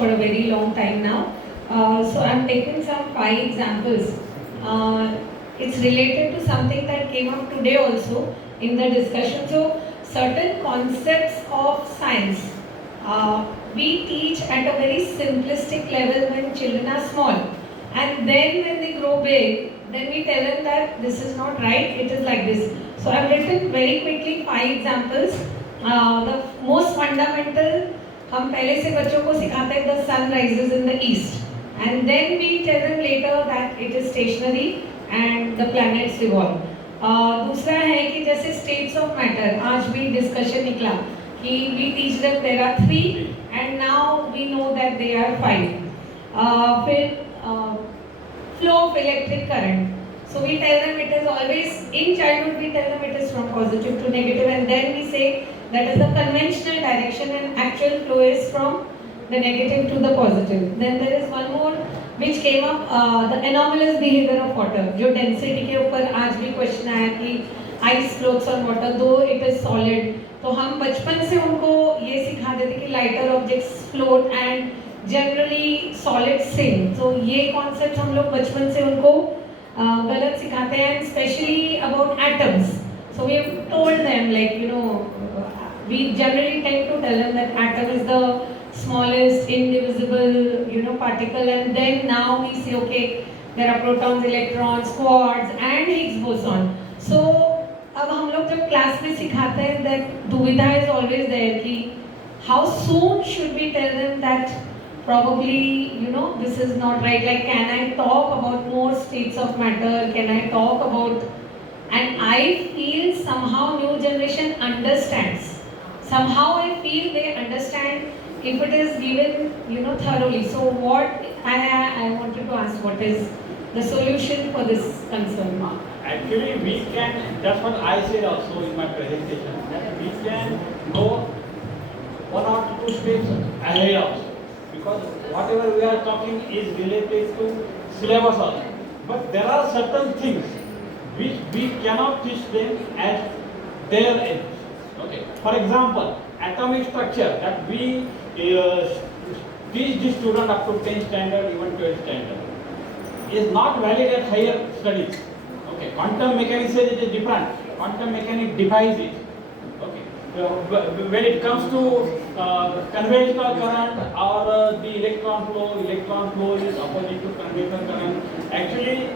for a very long time now. So I'm taking some 5 examples. It's related to something that came up today also in the discussion. So certain concepts of science we teach at a very simplistic level when children are small, and then when they grow big, then we tell them that this is not right, it is like this. So I've written very quickly 5 examples. The most fundamental, हम पहले से बच्चों को सिखाते हैं the sun rises in the east, and then we tell them later that it is stationary and the planets revolve. दूसरा है कि जैसे states of matter, आज भी discussion निकला कि we teach them there are 3 and now we know that they are 5. फिर flow of electric current. So we tell them it is always, in childhood we tell them it is from positive to negative, and then we say that is the conventional direction and actual flow is from the negative to the positive. Then there is one more which came up, the anomalous behavior of water, जो density के ऊपर आज भी question आया कि ice floats on water though it is solid. तो हम बचपन से उनको ये सिखा देते कि lighter objects float and generally solid sink. So ये concepts हम लोग बचपन से उनको गलत सिखाते हैं, especially about atoms. So we have told them, like, you know, we generally tend to tell them that atom is the smallest indivisible, you know, particle, and then now we say, okay, there are protons, electrons, quarks and Higgs boson. So अब हम लोग जब class में सिखाते हैं, that दुविधा is always there कि how soon should we tell them that probably, you know, this is not right. Like, can I talk about more states of matter? Can I talk about, and I feel somehow new generation understands. Somehow I feel they understand if it is given, you know, thoroughly. So what I wanted to ask, what is the solution for this concern? Actually, we can, that's what I said also in my presentation, that we can go 1 or 2 steps ahead also. Because whatever we are talking is related to syllabus also. But there are certain things which we cannot teach them at their age. Okay. For example, atomic structure that we teach the student up to 10th standard, even 12th standard, is not valid at higher studies. Okay. Quantum mechanics says it is different. Quantum mechanics defines it. Okay. When it comes to conventional current or the electron flow is opposite to conventional current. Actually,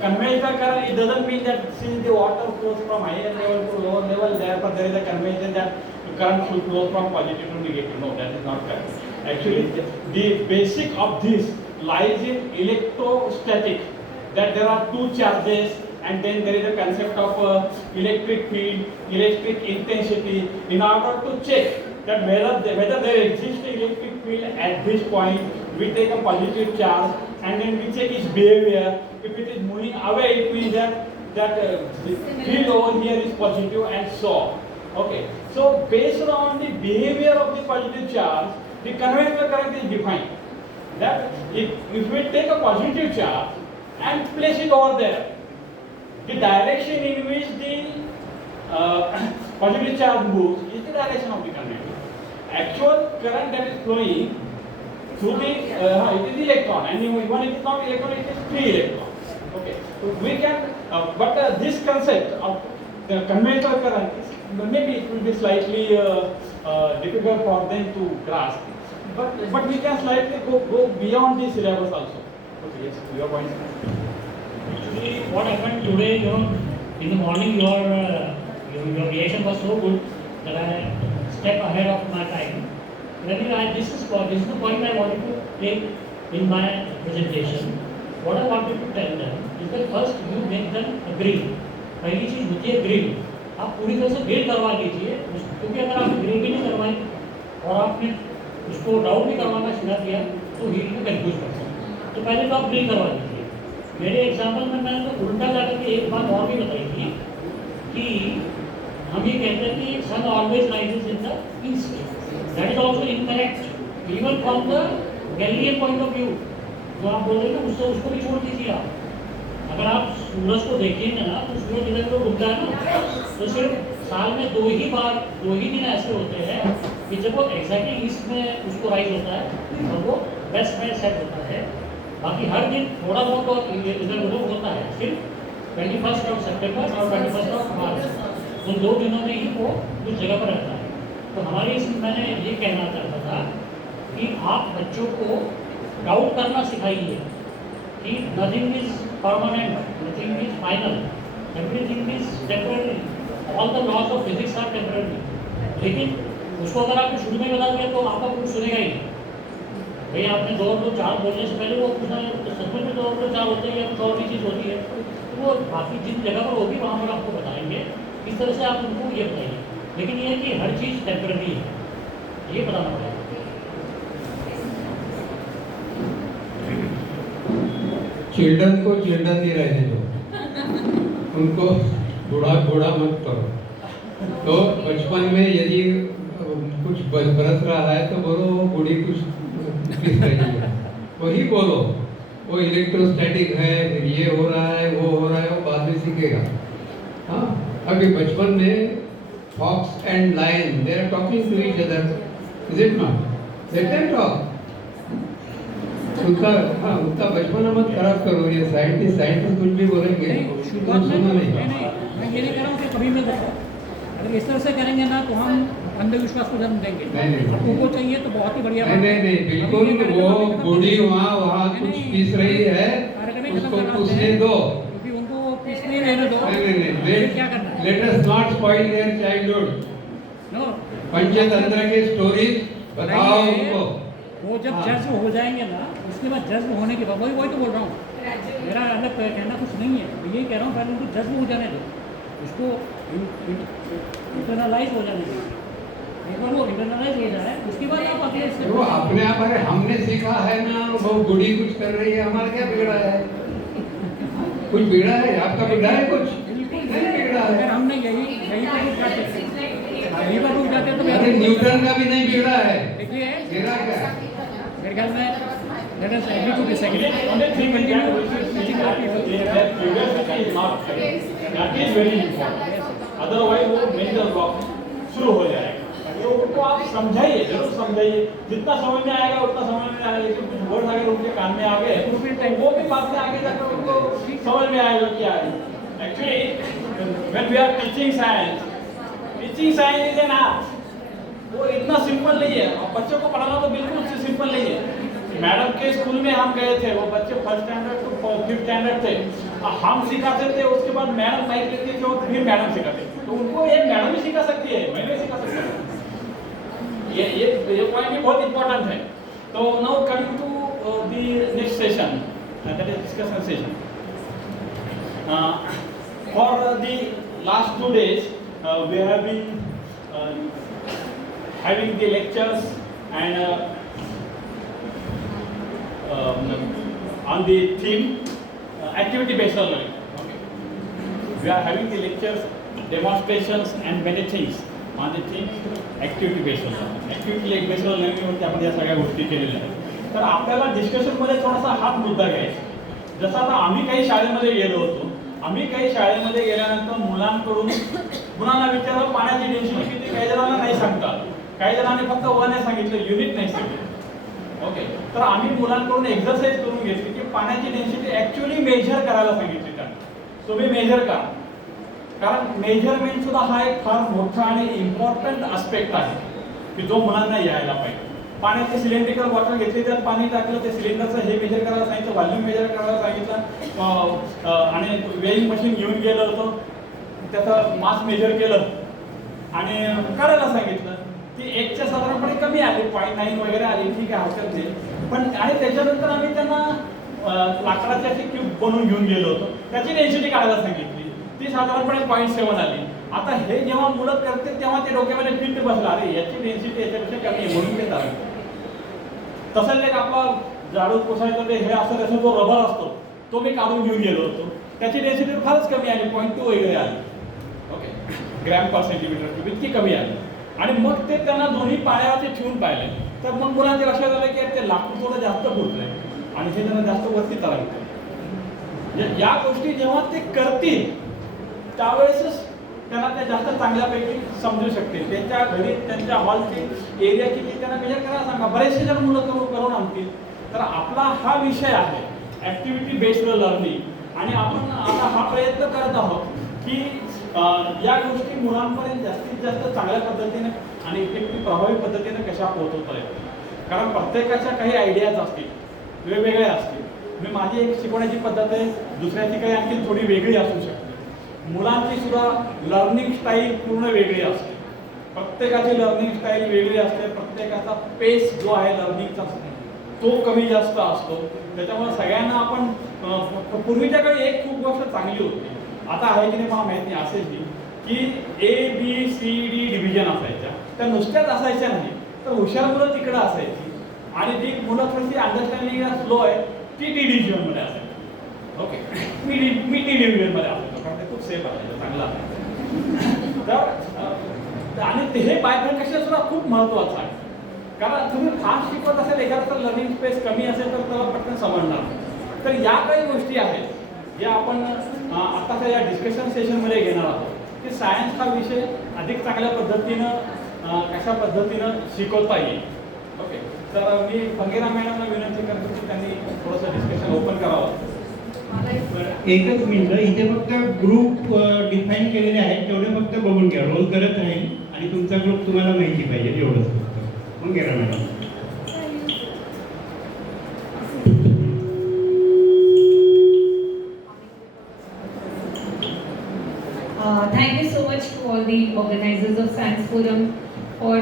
conventional current, it doesn't mean that since the water flows from higher level to lower level, therefore there is a convention that current should flow from positive to negative. No, that is not correct. Actually, the basic of this lies in electrostatic, that there are 2 charges, and then there is a concept of electric field, electric intensity, in order to check that whether there exists an electric field at this point. We take a positive charge and then we check its behavior. If it is moving away, it means that the field over here is positive, and so on. Okay. So based on the behavior of the positive charge, the conventional current is defined. That if we take a positive charge and place it over there, the direction in which the positive charge moves is the direction of the current. Actual current that is flowing through the it is electron, and even if it is not electron, it is free electron. Okay, so we can, but this concept of the conventional current is, maybe it will be slightly difficult for them to grasp. But we can slightly go beyond the syllabus also. Okay, yes, your point. Actually, what happened today, you know, in the morning, your reaction was so good that I step ahead of my time. This is the point I wanted to take in my presentation. What I wanted to tell them is that first you make them agree. पहली चीज होती है grill. आप पूरी तरह से grill करवा लीजिए, क्योंकि अगर आप ग्रिल भी नहीं करवाएं और आपने उसको डाउट भी करवाना सिखा दिया तो ही कंफ्यूज कर सकते हैं. तो पहले तो आप ग्रिल करवा लीजिए. मेरे एग्जाम्पल में मैंने तो उल्टा जाकर के एक बात और भी बताई थी कि हम ये कहते हैं कि sun always rises in the east. That is also incorrect even from the Galilean point of view. जो आप बोल रहे हैं ना, उसको भी छोड़ दीजिए आप. अगर आप सूरज को देखेंगे ना तो सूरज इधर को डूबता है ना, तो सिर्फ साल में 2 ही दिन ऐसे होते हैं कि जब वो एग्जैक्टली ईस्ट में उसको राइज होता है और वो वेस्ट में सेट होता है, बाकी हर दिन थोड़ा बहुत और इधर उधर होता है, सिर्फ 21 ऑफ सितंबर और 21 ऑफ मार्च, उन 2 दिनों में ही वो उस जगह पर रहता है। तो हमारे इसमें मैंने ये कहना चाहता था कि आप बच्चों को डाउट करना सिखाइए कि nothing is permanent, nothing is final, everything is temporary, all the laws of physics are temporary. लेकिन उसको अगर आपने शुरू में बता दिया तो आपका कुछ सुनेगा ही नहीं। भाई आपने 2 और 2 4 बोलने से पहले वो पूछना तो सचमुच में 2 और 2 4 होते हैं या कुछ और भी चीज़ होती है, तो वो बाकी जिन जगह पर होगी वहाँ पर आपको बताएंगे। इस तरह से आप उनको ये बताइए, लेकिन ये है कि हर चीज़ टेम्पररी है, ये बताना पड़ेगा। चिल्ड्रन को चिल्ड्रन ही रहने दो, उनको बूढ़ा बूढ़ा मत करो। तो बचपन में यदि कुछ बरस रहा है तो बोलो वो बूढ़ी कुछ किस रही है, वही बोलो। वो इलेक्ट्रोस्टैटिक है, फिर ये हो रहा है, वो हो रहा है, वो बाद में सीखेगा। हाँ, अभी बचपन में fox and lion they are talking to each other, is it not? Let them talk. उनका बचपन मत खराब करो। ये साइंटिस्ट कुछ भी बोलेंगे शुरुआत में सुनो नहीं। मैं ये नहीं कह रहा हूँ कि कभी भी देखो, अगर इस तरह से करेंगे ना तो हम अंधविश्वास को जन्म देंगे। नहीं। आपको वो चाहिए तो बहुत ही बढ़िया। नहीं, बिल्कुल। वो बूढ़ी वहाँ कुछ पीस रही है, उसको पूछने दो। क्योंकि उनको पीसने रहने दो। नहीं, क्या करना है? Let us not spoil their childhood. No, Panchatantra के स्टोरीज बताओ उनको। वो जब जज्ब हो जाएंगे ना, उसके बाद जज्ब होने के बाद वही तो बोल रहा हूँ, मेरा अलग कहना कुछ नहीं है। मैं यही कह रहा हूँ पहले उनको जज्ब हो जाने दो, उसको इंटरनलाइज हो जाने दो। एक बार वो इंटरनलाइज हो जाए उसके बाद आप अपने वो अपने आप, अरे हमने सीखा है ना, वो बूढ़ी कुछ कर रही है, हमारा क्या बिगड़ा है? कुछ बिगड़ा है? आपका बिगड़ा है कुछ? नहीं बिगड़ा अगर है। हमने यही पर रुक जाते यही पर रुक जाते तो अरे न्यूटन का भी नहीं बिगड़ा है, देखिए बिगड़ा क्या है? मेरे ख्याल में let us agree to disagree. Only thing is that we should see that their curiosity is not there. That is very important. Otherwise वो mental block शुरू हो जाएगा। तो उनको आप समझाइए, जरूर समझाइए, जितना समझ में आएगा उतना समझ में आएगा। लेकिन कुछ वर्ड अगर उनके कान में आ गए तो वो भी बात में आगे जाकर उनको समझ में आएगा क्या है। Actually when we are teaching science is an art. वो इतना सिंपल नहीं है, और बच्चों को पढ़ाना तो बिल्कुल सिंपल नहीं है। मैडम के स्कूल में हम गए थे, वो बच्चे 1st standard to 5th standard थे, हम सिखाते थे, उसके बाद मैडम माइक लेती थी और फिर मैडम सिखाते थे। तो उनको एक मैडम ही सिखा सकती है, मैं नहीं सिखा सकता। ये पॉइंट भी बहुत इंपॉर्टेंट है। तो now coming to the next session, that is discussion session. For the last 2 days we have been having the lectures and on the theme activity based learning. Okay. We are having the lectures, demonstrations and many things on the theme activity based learning. Activity based learning मध्ये आपण या सगळ्या गोष्टी केलेल्या आहेत. तर आपल्याला discussion मध्ये थोडासा हाच मुद्दा घ्यायचा. जसं आता आम्ही काही शाळेमध्ये गेलो होतो, आम्ही काही शाळेमध्ये गेल्यानंतर मुलांकडून विचारलं पाण्याची डेन्सिटी किती, काही जणांना नाही सांगतात, काही जणांनी फक्त 1 आहे सांगितलं, युनिट नाही सांगितलं. ओके, तर आम्ही मुलांकडून एक्सरसाइज करून घेतली की पाण्याची डेन्सिटी ऍक्च्युअली मेजर करायला सांगितली त्यांना. तुम्ही मेजर करा, कारण मेजरमेंट सुद्धा हा एक फार मोठा आणि इम्पॉर्टंट आस्पेक्ट आहे की जो मुलांना यायला पाहिजे. पाण्याचे सिलेंड्रिकल बॉटल घेतली, त्यात पाणी टाकलं, ते सिलेंडरचं हे मेजर करायला सांगितलं, व्हॉल्यूम मेजर करायला सांगितलं, आणि वेइंग मशीन घेऊन गेलं होतं, त्याचं मास मेजर केलं आणि काढायला सांगितलं. ती 1च्या साधारणपणे कमी आली, 0.9 वगैरे आली, ठीक आहे, हरकत नाही. पण आणि त्याच्यानंतर आम्ही त्यांना लाकडाची अशी क्यूब बनवून घेऊन गेलो होतो, त्याची डेन्सिटी काढायला सांगितली, ती साधारणपणे 0.7 आली. आता हे जेव्हा मुलं करते तेव्हा ते डोक्यामध्ये फिट बसला, अरे याची डेन्सिटी याच्यापेक्षा कमी आहे म्हणून ते चालतं. तसंच एक आपला झाडू पुसायचं ते हे असं त्याचा जो रबर असतो तो मी काढून घेऊन गेलो होतो, त्याची डेन्सिटी फारच कमी आली, 0.2 वगैरे आली. Okay, gram per centimetre cube इतकी कमी आली. आणि मग ते त्यांना दोन्ही पायावरती ठेवून पाहिले, तर मग मुलांच्या लक्षात आलं की ते लाकूड थोडं जास्त फुटलंय आणि हे त्यांना जास्त वरती तरंगतं. या गोष्टी जेव्हा ते करतील त्यावेळेसच त्यांना ते जास्त चांगल्यापैकी समजू शकतील. त्यांच्या घरी त्यांच्या हॉलची एरिया किती त्यांना मेजर करायला सांगा. बरेचसे जण मुलं करून आणतील. तर आपला हा विषय आहे ॲक्टिव्हिटी बेस्ड लर्निंग आणि आपण आता हा प्रयत्न करत आहोत की या गोष्टी मुलांपर्यंत जास्तीत जास्त चांगल्या पद्धतीने आणि इफेक्टिव्ह प्रभावी पद्धतीने कशा पोहोचवता येतील. कारण प्रत्येकाच्या काही आयडियाज असतील, वेगवेगळ्या असतील. माझी एक शिकवण्याची पद्धत आहे, दुसऱ्याची काही आणखी थोडी वेगळी असू शकते. मुलांची सुद्धा लर्निंग स्टाईल पूर्ण वेगळी असते. प्रत्येकाची लर्निंग स्टाईल वेगळी असते. प्रत्येकाचा पेस जो आहे लर्निंगचा तो कमी जास्त असतो. त्याच्यामुळे सगळ्यांना आपण पूर्वीच्या काळी एक खूप गोष्ट चांगली होती, आता आहे की नाही मला माहीत नाही, असेल की ABCD डिव्हिजन असायच्या. त्या नुसत्याच असायच्या नाही, तर हुशार मुलं तिकडं असायची आणि जी मुलं थोडीशी अंडरस्टँडिंग स्लो आहे ती D डिव्हिजनमध्ये असायची. ओके, मी D डिव्हिजनमध्ये असायचो कारण ते खूप सेफ असायचं, चांगलं असायचं. तर आणि हे बायफर्केशन सुद्धा खूप महत्त्वाचं आहे. कारण तुम्ही फास्ट शिकवत असेल, एखादा लर्निंग स्पेस कमी असेल तर त्याला पटकन समजणार. तर या काही गोष्टी आहेत ज्या आपण आताच्या या डिस्कशन सेशनमध्ये घेणार आहोत की सायन्स हा विषय अधिक चांगल्या पद्धतीनं कशा पद्धतीनं शिकवता येईल. ओके, तर मी फंगेरा मॅडमला विनंती करतो की त्यांनी थोडंसं डिस्कशन ओपन करावं. एकच मिनिट, इथे फक्त ग्रुप डिफाईन केलेले आहेत तेवढे फक्त बघून घ्या. रोल करत राहील आणि तुमचा ग्रुप तुम्हाला माहिती पाहिजे एवढंच फक्त. मग घ्या madam. Thank you so much to all the organizers of Science Forum for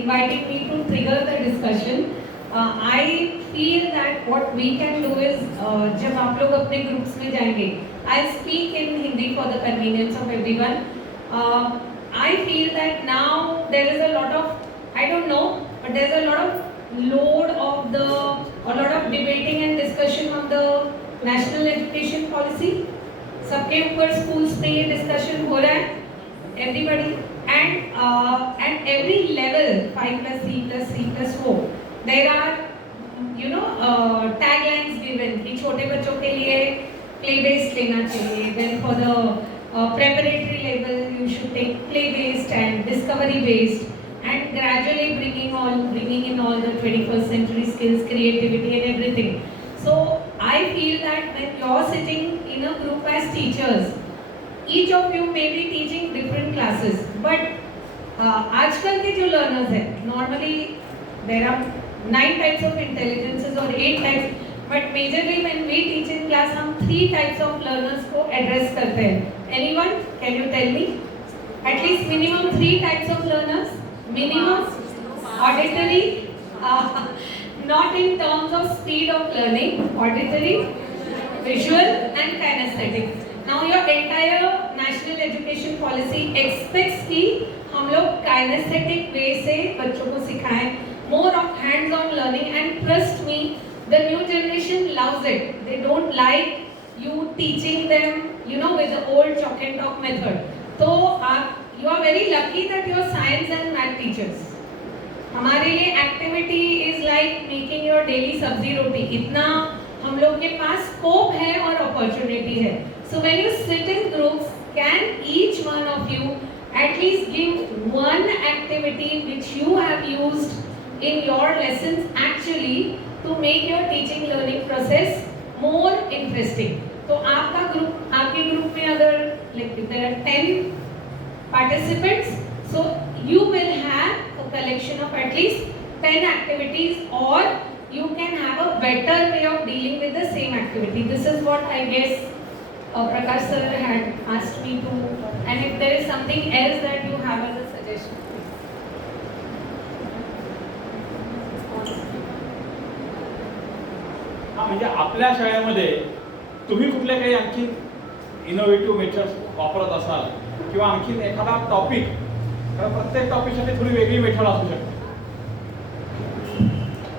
inviting me to trigger the discussion. I feel that what we can do is, जब आप लोग अपने groups में जाएंगे, I'll speak in Hindi for the convenience of everyone. I feel that now there is a lot of, I don't know, but there's a lot of load of a lot of debating and discussion on the national education policy. सबके ऊपर schools में ये discussion हो रहा है everybody and every level 5+3+3+4 there are taglines given कि छोटे बच्चों के लिए प्ले बेस्ड लेना चाहिए, then for the preparatory level you should take play based and discovery based and gradually bringing in all the 21st century skills, creativity and everything. So I feel that when you're sitting in a group as teachers, each of you may be teaching different classes, but आजकल के जो learners हैं, normally there are 9 types of intelligences or 8 types, but majorly when we teach in class Hum 3 types of learners को address करते हैं. Anyone? Can you tell me? At least minimum 3 types of learners. Minimum auditory. Not in terms of speed of learning, auditory, visual and kinesthetic. Now your entire national education policy expects कि हम लोग kinesthetic way से बच्चों को सिखाएं, more of hands-on learning, and trust me, the new generation loves it. They don't like you teaching them, with the old chalk and talk method. So you are very lucky that you are science and math teachers. हमारे लिए activity is like making your daily सब्जी रोटी. इतना हम लोग के pass scope है और opportunity है. So when you sit in groups, can each one of you at least give one activity which you have used in your lessons actually to make your teaching learning process more interesting. तो आपके group में अगर there are 10 participants, so you will have collection of at least 10 activities, or you can have a better way of dealing with the same activity. This is what I guess Prakash sir had asked me to, and if there is something else that you have as a suggestion. म्हणजे आपल्या शाळेमध्ये तुम्ही कुठले काही आणखी innovative methods वापरत असाल किंवा आणखी एखादा टॉपिक, कारण प्रत्येक टॉपिकसाठी थोडी वेगळी मेथड असू शकते.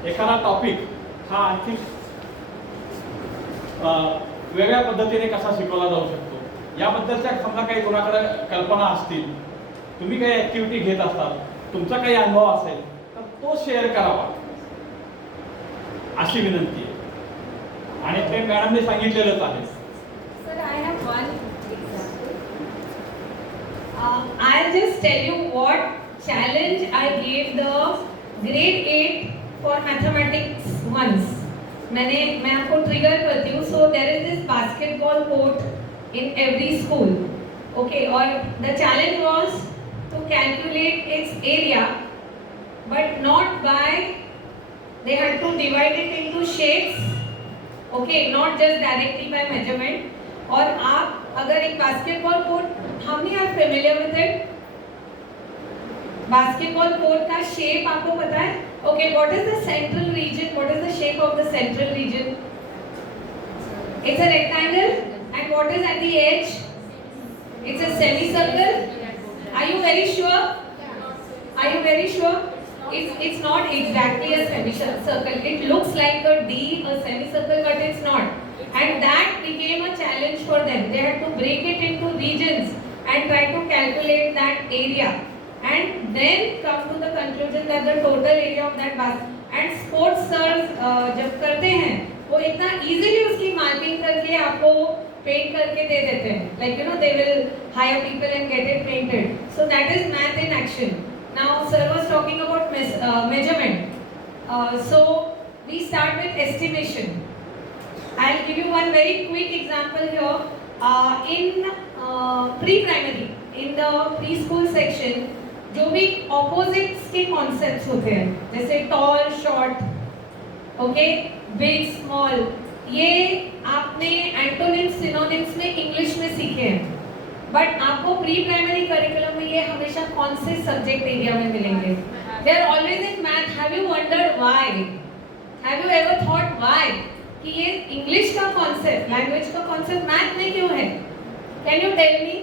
एखादा टॉपिक हा आणखी वेगळ्या पद्धतीने कसा शिकवला जाऊ शकतो याबद्दलच्या समजा काही कोणाकडे कल्पना असतील, तुम्ही काही ऍक्टिव्हिटी घेत असाल, तुमचा काही अनुभव असेल तर तो शेअर करावा अशी विनंती आहे. आणि ते मॅडमने सांगितलेलंच आहे. Sir, I have one example. I'll just tell you what challenge I gave the grade 8 for mathematics once. मैं आपको ट्रिगर करती हूँ. So there is this basketball court in every school. Okay, और the challenge was to calculate its area, but not by, they had to divide it into shapes. Okay, not just directly by measurement. और आप अगर एक basketball court, how many are familiar with it? Basketball court का shape आपको पता है? Okay, what is the central region? What is the shape of the central region? It's a rectangle. And what is at the edge? It's a semicircle. Are you very sure? Are you very sure? It's not exactly a semicircle. It looks like a D, a semicircle, but it's not. And that became a challenge for them. They had to break it into regions and try to calculate that area, and then come to the conclusion that the total area of that basket. And sports sirs जब करते हैं वो इतना easily उसकी marking करके आपको paint करके दे देते हैं. Like you know, they will hire people and get it painted. So that is math in action. Now sir was talking about measurement. So we start with estimation. I'll give you one very quick example here. In pre-primary, in the preschool section, जो भी opposites के concepts होते हैं, जैसे tall, short, okay, big, small, ये आपने antonyms, synonyms में English में सीखे हैं. But आपको pre-primary curriculum में ये हमेशा कौन से subject area में मिलेंगे? They are always in math. Have you wondered why? Have you ever thought why? कि ये इंग्लिश का कॉन्सेप्ट, लैंग्वेज का कॉन्सेप्ट मैथ में क्यों है? Can you tell me?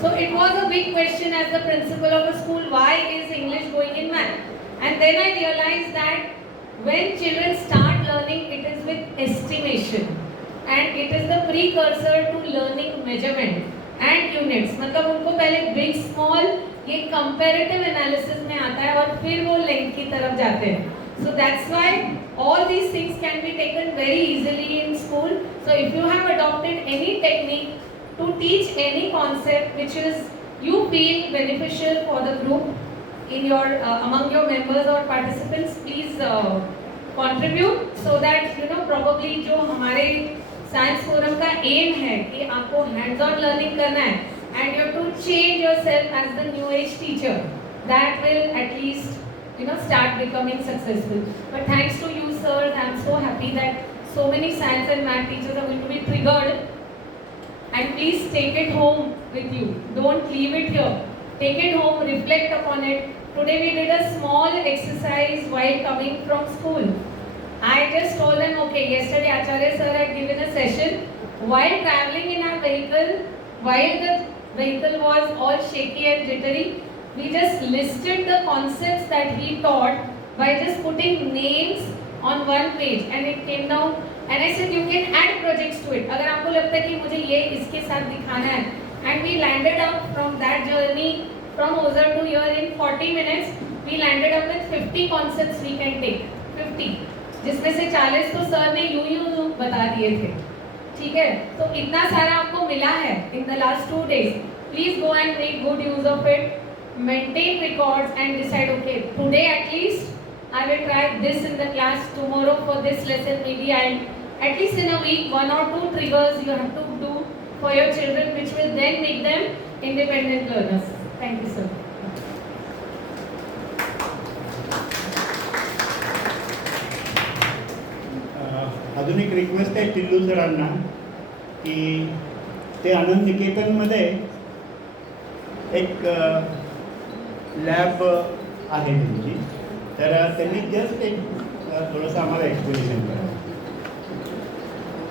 So it was a big question as the principal of the school, why is English going in math? And then I realized that when children start learning, it is with estimation, and it is the precursor to learning measurement and units. मतलब उनको पहले big, small ये comparative analysis में आता है और फिर वो length की तरफ जाते हैं. So that's why all these things can be taken very easily in school. So if you have adopted any technique to teach any concept which is you feel beneficial for the group in your among your members or participants, please contribute so that you know probably जो हमारे science forum का aim है कि आपको hands-on learning करना है and you have to change yourself as the new age teacher. That will at least start becoming successful. But thanks to you sirs, I am so happy that so many science and math teachers are going to be triggered. And please take it home with you. Don't leave it here. Take it home, reflect upon it. Today we did a small exercise while coming from school. I just told them, okay, yesterday Acharya sir had given a session while traveling in our vehicle, while the vehicle was all shaky and jittery. We just listed the concepts that he taught by just putting names on one page, and it came down. And I said you can add projects to it. अगर आपको लगता है कि मुझे ये इसके साथ दिखाना है, and we landed up from that journey from Ozar to here in 40 minutes. We landed up with 50 concepts we can take. 50, जिसमें से 40 तो सर ने यूं बता दिए थे. ठीक है, तो इतना सारा आपको मिला है in the last 2 days. Please go and make good use of it. Maintain records and decide, okay, today at least I will try this in the class, tomorrow for this lesson maybe I'll at least in a week 1 or 2 triggers you have to do for your children, which will then make them independent learners. Thank you sir. अजून एक request आहे टिल्लू सरांना की ते आनंद निकेतनमध्ये एक lab आहे त्यांची, तर त्यांनी जस्ट एक थोडंसं आम्हाला एक्सप्लेनेशन करा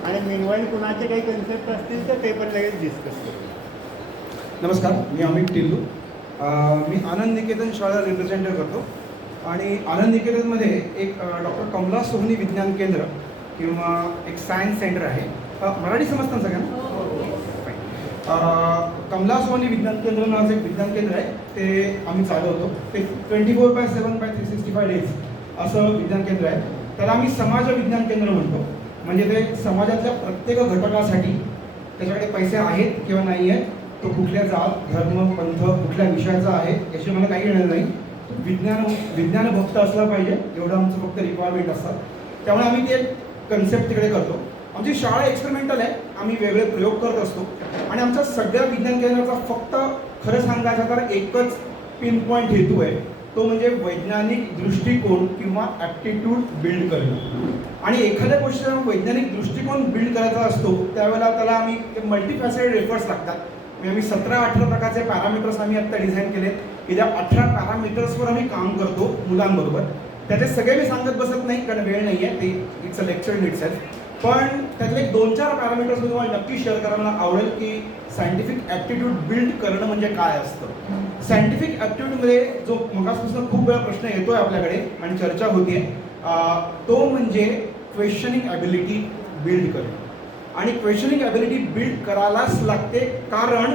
आणि मेनवाईल कुणाचे काही कन्सेप्ट असतील तर ते पण लगेच डिस्कस करू. नमस्कार, मी अमित टिल्लू. मी आनंद निकेतन शाळा रिप्रेझेंट करतो आणि आनंद निकेतनमध्ये एक डॉक्टर कमला सोहनी विज्ञान केंद्र किंवा एक सायन्स सेंटर आहे. मराठी समजतं सगळ्यांना? कमला सोहनी विज्ञान केंद्र नावाचं एक विज्ञान केंद्र आहे, ते आम्ही चालवतो. ते 24/7/365 डेज असं विज्ञान केंद्र आहे. त्याला आम्ही समाज विज्ञान केंद्र म्हणतो. म्हणजे ते समाजातल्या प्रत्येक घटकासाठी त्याच्याकडे पैसे आहेत किंवा नाही आहेत तो कुठल्या जात धर्म पंथ कुठल्या विषयाचा आहे याची मला काही घेणं नाही. विज्ञान भक्त असला पाहिजे एवढं आमचं फक्त रिक्वायरमेंट असतात. त्यामुळे आम्ही ते कन्सेप्ट तिकडे करतो. आमची शाळा एक्सपेरिमेंटल आहे, आम्ही वेगळे प्रयोग करत असतो आणि आमच्या सगळ्या विज्ञान केंद्राचा फक्त खरं सांगायचं तर एकच पिन पॉईंट हेतू आहे, तो म्हणजे वैज्ञानिक दृष्टिकोन किंवा ॲप्टिट्यूड बिल्ड करणं. आणि एखाद्या गोष्टीचा वैज्ञानिक दृष्टिकोन बिल्ड करायचा असतो त्यावेळेला त्याला आम्ही मल्टीफॅसेटेड एफर्ट्स लागतात. म्हणजे आम्ही 17-18 प्रकारचे पॅरामीटर्स आम्ही आत्ता डिझाईन केलेत की त्या 18 पॅरामीटर्सवर आम्ही काम करतो मुलांबरोबर. त्याचे सगळे मी सांगत बसत नाही कारण वेळ नाही आहे, ते it's a lecture in itself. पण त्यातले 2-4 पॅरामीटर्स मी तुम्हाला नक्की शेअर करायला मला आवडेल की सायंटिफिक ॲप्टिट्यूड बिल्ड करणं म्हणजे काय असतं. सायंटिफिक ॲप्टिट्यूडमध्ये जो मगासपासून खूप वेळा प्रश्न येतोय आपल्याकडे आणि चर्चा होतीये तो म्हणजे क्वेश्चनिंग ॲबिलिटी बिल्ड करणं. आणि क्वेश्चनिंग ॲबिलिटी बिल्ड करायलाच लागते कारण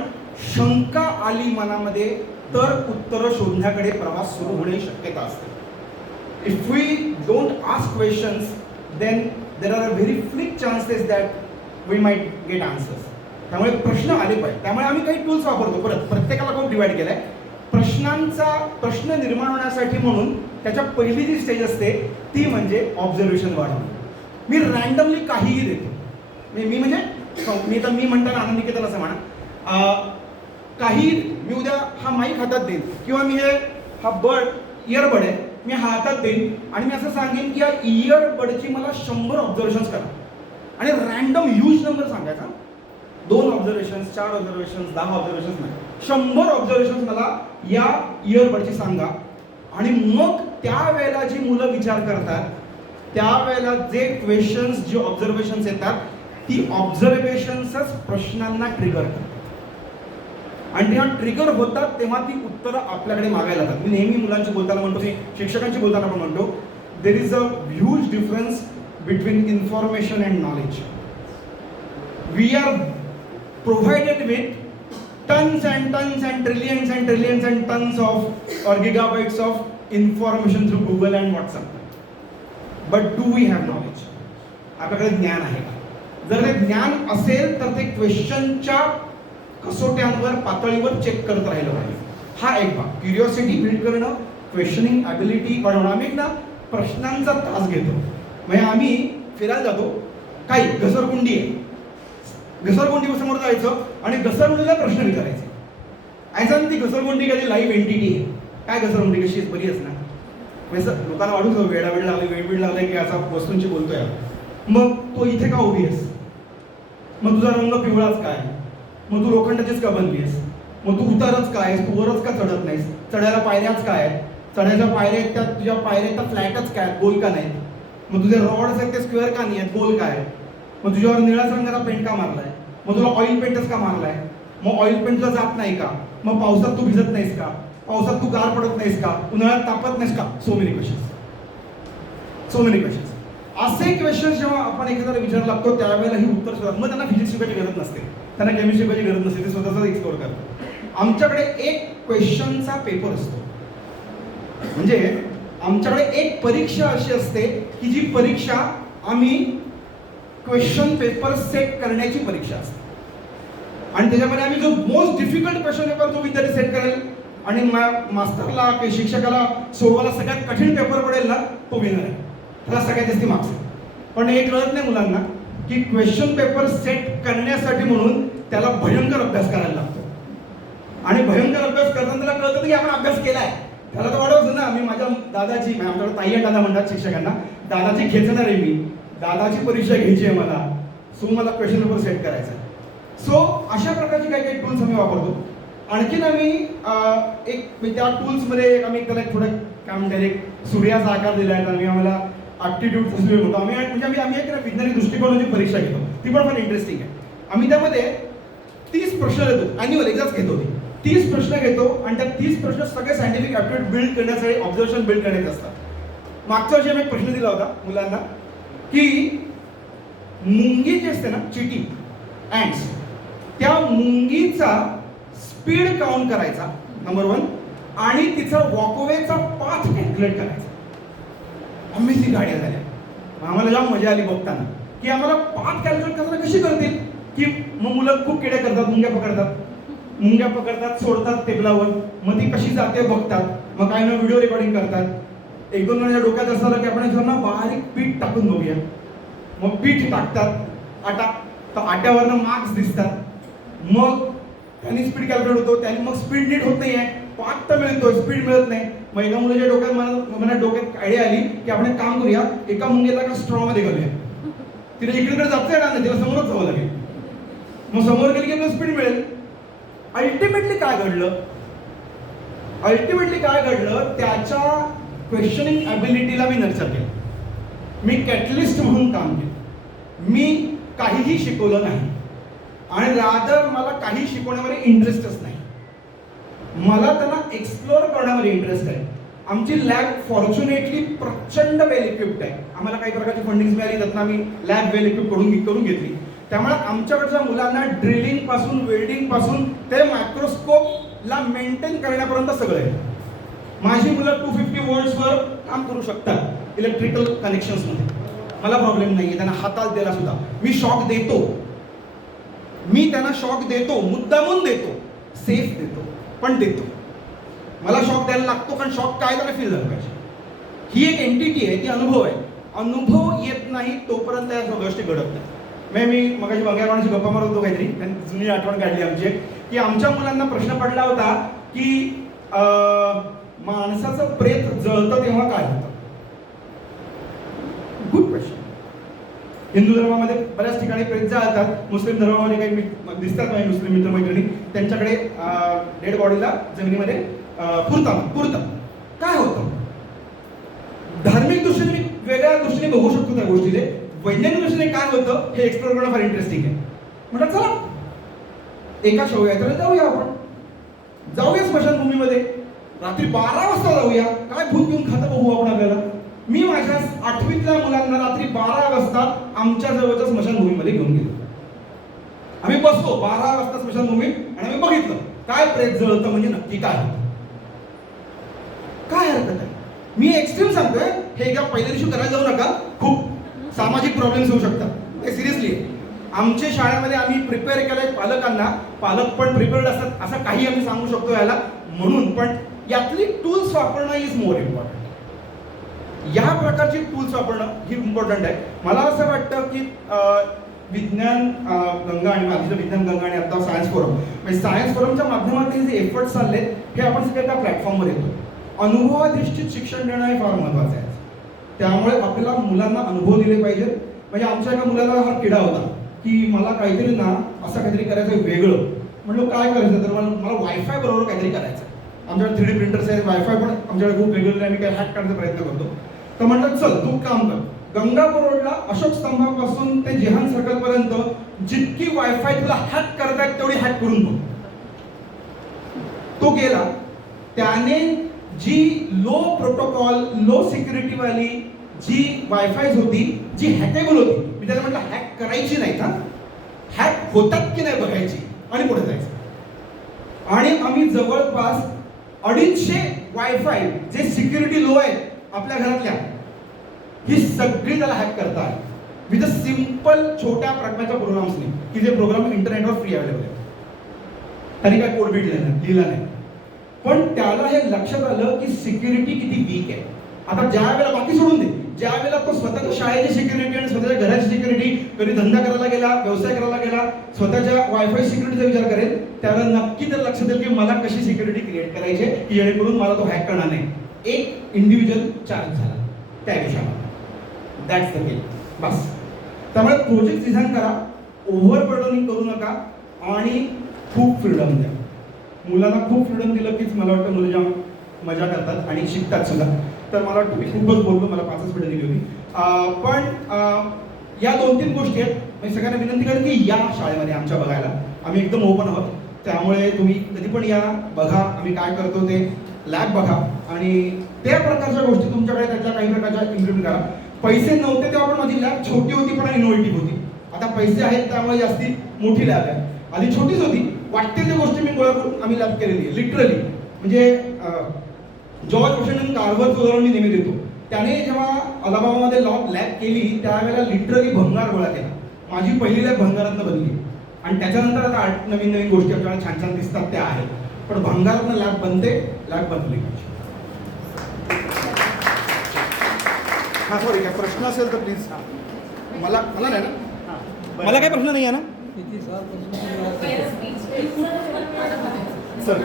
शंका आली मनामध्ये तर उत्तरं शोधण्याकडे प्रवास सुरू होण्याची शक्यता असते. If we don't ask questions then there are a very flick chances that we might get answers. त्यामुळे प्रश्न आले पाहिजे. त्यामुळे आम्ही काही टूल्स वापरतो. परत प्रत्येकाला खूप डिवाइड केलं आहे. प्रश्न निर्माण होण्यासाठी म्हणून त्याच्या पहिली जी स्टेज असते ती म्हणजे ऑब्झर्वेशन वाढवणं. मी रँडमली काहीही देतो. मी म्हणताना आनंदिकेतन असं म्हणा काही मी उद्या हा माईक हातात देईन किंवा मी हा इयरबड आहे मी हातात देईन आणि मी असं सांगेन की या इयरबडची मला 100 ऑब्झर्वेशन्स करा आणि रँडम ह्यूज नंबर सांगायचा. 2 ऑब्झर्वेशन्स 4 ऑब्झर्वेशन्स 10 ऑब्झर्वेशन्स नाही 100 ऑब्झर्वेशन्स मला या इयरबडची सांगा. आणि मग त्यावेळेला जी मुलं विचार करतात त्यावेळेला जे क्वेश्चन्स जे ऑब्झर्वेशन्स येतात ती ऑब्झर्वेशन्सच प्रश्नांना ट्रिगर करतात आणि जेव्हा ट्रिगर होतात तेव्हा ती उत्तरं आपल्याकडे मागायला लागतात. मी नेहमी मुलांशी बोलताना म्हणतो मी शिक्षकांशी बोलताना पण म्हणतो there is a huge difference between information and knowledge. We are provided with tons and trillions and tons of or gigabytes of information through Google and WhatsApp. But do we have knowledge? आपल्याकडे ज्ञान आहे का? जर ते ज्ञान असेल तर ते क्वेश्चनच्या कसोट्यांवर पातळीवर चेक करत राहिलं पाहिजे. हा एक भाग. क्युरिओसिटी बिल्ड करणं, क्वेश्चनिंग ॲबिलिटी वाढवणं. आम्ही ना प्रश्नांचा तास घेतो. म्हणजे आम्ही फिरायला जातो, काही घसरगुंडी आहे, घसरगुंडी समोर जायचं आणि घसरगुंडीला प्रश्न विचारायचे. ऐसा ती घसरगुंडी कधी लाईव्ह एंटिटी आहे. काय घसरगुंडी कशी बरी आहे ना म्हणजे लोकांना वाढून जाऊ वेळ लागलाय की असा वस्तूंशी बोलतोय. मग तो इथे का उभी आहेस? मग तुझा रंग पिवळाच काय? मग तू लोखंडाचीच का बनली आहेस? मग तू उतारच काय आहेस? तू वरच का चढत नाहीस? चढायला पायऱ्याच काय आहेत? चढायच्या पायऱ्या आहेत त्या तुझ्या पायऱ्या त्या फ्लॅटच काय गोल का नाहीत? मग तुझे रॉड्स आहेत ते स्क्वेअर का नाही आहेत गोल काय आहेत? मग तुझ्यावर निळ्याच रंगाचा पेंट का मारलाय? मग तुला ऑइल पेंटच का मारलाय? मग ऑइल पेंट तुला जात नाही का? मग पावसात तू भिजत नाहीस का? पावसात तू गार पडत नाहीस का? उन्हाळ्यात तापत नाहीस का? So many questions. असे क्वेश्चन्स जेव्हा आपण एखाद्याला विचारायला लागतो त्यावेळेला ही उत्तर शोधतात. मग त्यांना फिजिक्स शिकायची गरज नसते, त्यांना केमिस्ट्री शिकायची गरज नसते, ते स्वतःच एक्सप्लोर करतात. आमच्याकडे एक क्वेश्चनचा पेपर असतो. म्हणजे आमच्याकडे एक परीक्षा अशी असते की जी परीक्षा आम्ही क्वेश्चन पेपर सेट करण्याची परीक्षा असते आणि त्याच्यामध्ये आम्ही जो मोस्ट डिफिकल्ट क्वेश्चन पेपर तो विद्यार्थी सेट करेल आणि मास्तरला किंवा शिक्षकाला सोडवायला सगळ्यात कठीण पेपर पडेल ना तो विनर आहे. त्याला सगळ्यात जास्ती मार्क्स आहे. पण हे कळत नाही मुलांना की क्वेश्चन पेपर सेट करण्यासाठी म्हणून त्याला भयंकर अभ्यास करायला लागतो आणि भयंकर अभ्यास करताना त्याला कळतं की आपण अभ्यास केलाय. त्याला तर वाढवतो ना. मी माझ्या दादाची आमच्याकडे ताई दादा म्हणतात शिक्षकांना, दादाची खेचणार आहे मी, दादाची परीक्षा घ्यायची आहे मला, सो मला क्वेश्चन पेपर सेट करायचा आहे. सो अशा प्रकारचे काही काही टूल्स आम्ही वापरतो. आणखीन आम्ही एक त्या टूल्समध्ये आम्ही त्याला एक थोडं काय म्हणतात एक सूर्याचा आकार दिला आहे. आम्ही आम्हाला ॲप्टिट्यूड फुसवे होतो. आम्ही एक वैज्ञानिक दृष्टिकोनाची परीक्षा घेतो, ती पण फार इंटरेस्टिंग आहे. आम्ही त्यामध्ये 30 प्रश्न देतो, ॲन्युअल एक्झाम्स घेतो. 30 प्रश्न घेतो आणि त्या 30 प्रश्न सगळे सायंटिफिक ॲप्टिट्यूड बिल्ड करण्यासाठी ऑब्झर्वेशन बिल्ड करण्याचे असतात. मागच्या वर्षी आम्ही एक प्रश्न दिला होता मुलांना की मुंगी जी असते ना चिटी ॲन्ड्स, त्या मुंगीचा स्पीड काउंट करायचा नंबर 1 आणि तिचा वॉकवेचा पाथ कॅल्क्युलेट करायचा. अमेझिंग गाड्या झाल्या. आम्हाला जेव्हा मजा आली बघताना की आम्हाला पाथ कॅल्क्युलेट करताना कशी करतील की मग मुलं खूप किड्या करतात, मुंग्या पकडतात. मुंग्या पकडतात, सोडतात टेबलावर, मग ती कशी जाते बघतात, मग काही ना व्हिडिओ रेकॉर्डिंग करतात. एक दोन जणांच्या डोक्यात असं आलं की आपण याच्यावर बारीक पीठ टाकून बघूया. मग पीठ टाकतात, आटा, तर आट्यावरनं मार्क्स दिसतात. मग त्यांनी स्पीड कॅल्क्युलेट होतो, त्यांनी मग स्पीड नीट होत नाही आहे, पाठ तर मिळतोय, स्पीड मिळत नाही. मग एका मुलाच्या डोक्यात मला डोक्यात आयडिया आली की आपण एक काम करूया, एका मुंग्याला का स्ट्रॉमध्ये घालूया. तिला इकडे जाता येणार नाही, तिला समोरच जावं लागेल. मग समोर गेली की आपल्याला स्पीड मिळेल. अल्टिमेटली काय घडलं, त्याच्या क्वेश्चनिंग ॲबिलिटीला मी नर्चर केलं. मी कॅटलिस्ट म्हणून काम केलं. मी काहीही शिकवलं नाही आणि रादर मला काही शिकवण्यामध्ये इंटरेस्टच नाही. मला त्यांना एक्सप्लोअर करण्यामध्ये इंटरेस्ट आहे. आमची लॅब फॉर्च्युनेटली प्रचंड वेल इक्विप्ड आहे. आम्हाला काही प्रकारची फंडिंग मिळाली, त्यातनं आम्ही लॅब वेल इक्विप करून घेतली. त्यामुळे आमच्याकडच्या मुलांना ड्रिलिंग पासून, वेल्डिंग पासून ते मायक्रोस्कोपला मेंटेन करण्यापर्यंत सगळं आहे. माझी मुलं 250 वोल्ट्सवर काम करू शकतात इलेक्ट्रिकल कनेक्शन्समध्ये. मला प्रॉब्लेम नाही आहे, त्यांना हातात द्यायला सुद्धा मी शॉक देतो. मुद्दामून देतो, सेफ देतो, पण देतो. मला शॉक द्यायला लागतो, कारण शॉक काय त्याला फील झालं पाहिजे. ही एक एंटिटी आहे, ती अनुभव आहे. अनुभव येत नाही तोपर्यंत या गोष्टी घडत नाही. मी मगाशी बंगारवाणाची गप्पा मारत होतो काहीतरी, त्यांनी जुनी आठवण काढली आमची, की आमच्या मुलांना प्रश्न पडला होता की माणसाचं प्रेत जळतं तेव्हा काय होतं. Good question. हिंदू धर्मामध्ये बऱ्याच ठिकाणी प्रेत जाळतात, मुस्लिम धर्मामध्ये काही दिसतात माझे मुस्लिम मित्रमैत्रिणी, त्यांच्याकडे डेड बॉडीला जमिनीमध्ये पुरतात. काय होतं धार्मिक दृष्टीने मी वेगळ्या दृष्टीने बघू शकतो त्या गोष्टीले. वैज्ञानिक दृष्टीने काय होतं हे एक्सप्लोर करणं फार इंटरेस्टिंग आहे. म्हटलं चला एका शवयात्रेला जाऊया, आपण जाऊया स्मशानभूमीमध्ये, रात्री 12 वाजता जाऊया. काय भूत घेऊन खातं बघू आपण आपल्याला. मी माझ्या 8वीतल्या मुलांना रात्री 12 वाजता आमच्या जवळच्या स्मशानभूमीमध्ये घेऊन गेलो. आम्ही बसलो 12 वाजता स्मशानभूमीत आणि आम्ही बघितलं काय प्रेत जळतं म्हणजे नक्की काय होतं. काय हरकत आहे. मी एक्स्ट्रीम सांगतोय, हे एकदा पहिल्या दिवशी करायला जाऊ नका, खूप सामाजिक प्रॉब्लेम्स होऊ शकतात. हे सिरियसली आमच्या शाळेमध्ये आम्ही प्रिपेअर केलंय पालकांना. पालक पण प्रिपेअर्ड असतात असं काही आम्ही सांगू शकतो याला म्हणून, पण यातली टूल्स वापरणं इज मोर इम्पॉर्टंट. या प्रकारची टूल्स वापरणं ही इम्पॉर्टंट आहे. मला असं वाटतं की विज्ञान गंगा आणि माझं विज्ञान गंगा आणि आता सायन्स फोरम, म्हणजे सायन्स फोरमच्या माध्यमातून जे एफर्ट्स चालले हे आपण सगळे एका प्लॅटफॉर्मवर येतो. अनुभवाधिष्ठित शिक्षण देणं हे फार महत्त्वाचं आहे. त्यामुळे आपल्याला मुलांना अनुभव दिले पाहिजेत. म्हणजे आमच्या एका मुलाला हा किडा होता की मला काहीतरी ना असं काहीतरी करायचं वेगळं. म्हणलं काय करायचं, तर मला वायफाय बरोबर काहीतरी करायचं. आमच्याकडे 3D प्रिंटर्स आहेत, वायफाय पण आमच्याकडे खूप रेग्युलर आम्ही काही हॅक करण्याचा प्रयत्न करतो. तर म्हटलं चल तू काम कर, गंगापूर रोडला अशोक स्तंभापासून ते जेहान सर्कलपर्यंत जितकी वायफाय तुला हॅक करता येत तेवढी हॅक करून बघ. तो गेला, त्याने जी लो प्रोटोकॉल, लो सिक्युरिटी वाली जी वायफाय होती, जी हॅकेबल होती, मी त्याला म्हटलं हॅक करायची नाही का, हॅक होतात की नाही बघायची आणि पुढे जायचं. आणि आम्ही जवळपास 250 वायफाय जे सिक्युरिटी लो आहे आपल्या घरातल्या, ही सगळी त्याला हॅक करता आली विथ अ सिंपल छोट्या प्रकारच्या प्रोग्राम्सने, की जे प्रोग्राम इंटरनेटवर फ्री अवेलेबल आहे. त्यांनी काय कोड बीट लिहिला नाही, पण त्याला हे लक्षात आलं की सिक्युरिटी किती वीक आहे. आता ज्या वेळेला बाकी सोडून दे, ज्या वेळेला तो स्वतःच्या शाळेची सिक्युरिटी आणि स्वतःच्या घराची सिक्युरिटी, कधी धंदा करायला गेला, व्यवसाय करायला गेला, स्वतःच्या वायफाय सिक्युरिटीचा विचार करेल, त्यावेळेला नक्की त्याला लक्षात येईल की मला कशी सिक्युरिटी क्रिएट करायची आहे की जेणेकरून मला तो हॅक करणार नाही. एक इंडिव्हिज्युअल चार्ज झाला त्या दिवसाला. That's the game. बस. त्यामुळे प्रोजेक्ट डिझाईन करा, ओव्हर बर्डनिंग करू नका आणि खूप फ्रीडम द्या. मुलांना खूप फ्रीडम दिलं कीच मला वाटतं मुलं ज्या मजा करतात आणि शिकतात सुद्धा. तर मला वाटतं मी खूपच बोललो, मला 5च मिनिटं दिली होती. पण या 2-3 गोष्टी आहेत. मी सगळ्यांना विनंती करेन की या शाळेमध्ये आमच्या बघायला. आम्ही एकदम ओपन आहोत, त्यामुळे तुम्ही कधी पण या, बघा आम्ही काय करतो ते, लॅब बघा आणि त्या प्रकारच्या गोष्टी तुमच्याकडे त्याच्या काही प्रकारच्या इम्प्लिमेंट करा. पैसे नव्हते तेव्हा पण माझी लॅब छोटी होती पण इनोव्हेटिव्ह होती. आता पैसे आहेत त्यामुळे जास्ती मोठी लॅब आहे. आधी छोटीच होती, वाटते त्या गोष्टी मी गोळा करून आम्ही लॅब केलेली आहे लिटरली. म्हणजे जॉर्ज वॉशिंग्टन कार्व्हरचं उदाहरण मी नेहमी देतो. त्याने जेव्हा अलाबामामध्ये लॅब केली त्यावेळेला लिटरली भंगार गोळा केला. माझी पहिली लॅब भंगारातनं बनली. आणि त्याच्यानंतर आता नवीन नवीन गोष्टी आपल्याला छान छान दिसतात त्या आहेत, पण भंगारातनं लॅब बनते, लॅब बनली पाहिजे. हां सॉरी, काय प्रश्न असेल तर प्लीज. मला मला नाही ना, मला काही प्रश्न नाही आहे ना सर.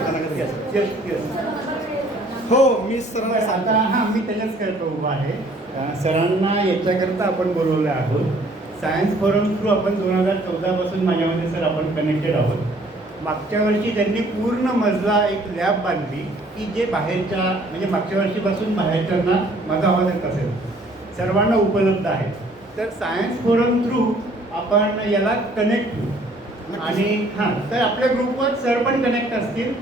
हो मी सरांना आता हां मी त्याच्याच करतो उभा आहे. सरांना याच्याकरता आपण बोलवलं आहोत. सायन्स फोरम थ्रू आपण 2014 माझ्यामध्ये सर आपण कनेक्टेड आहोत. मागच्या वर्षी त्यांनी पूर्ण मजला एक लॅब बांधली की जे बाहेरच्या म्हणजे मागच्या वर्षीपासून बाहेरच्यांना माझा आवाज येत असेल सर्वांना उपलब्ध आहे. तर सायन्स फोरम थ्रू आपण याला कनेक्ट होऊ आणि हां तर आपल्या ग्रुपवर सर पण कनेक्ट असतील.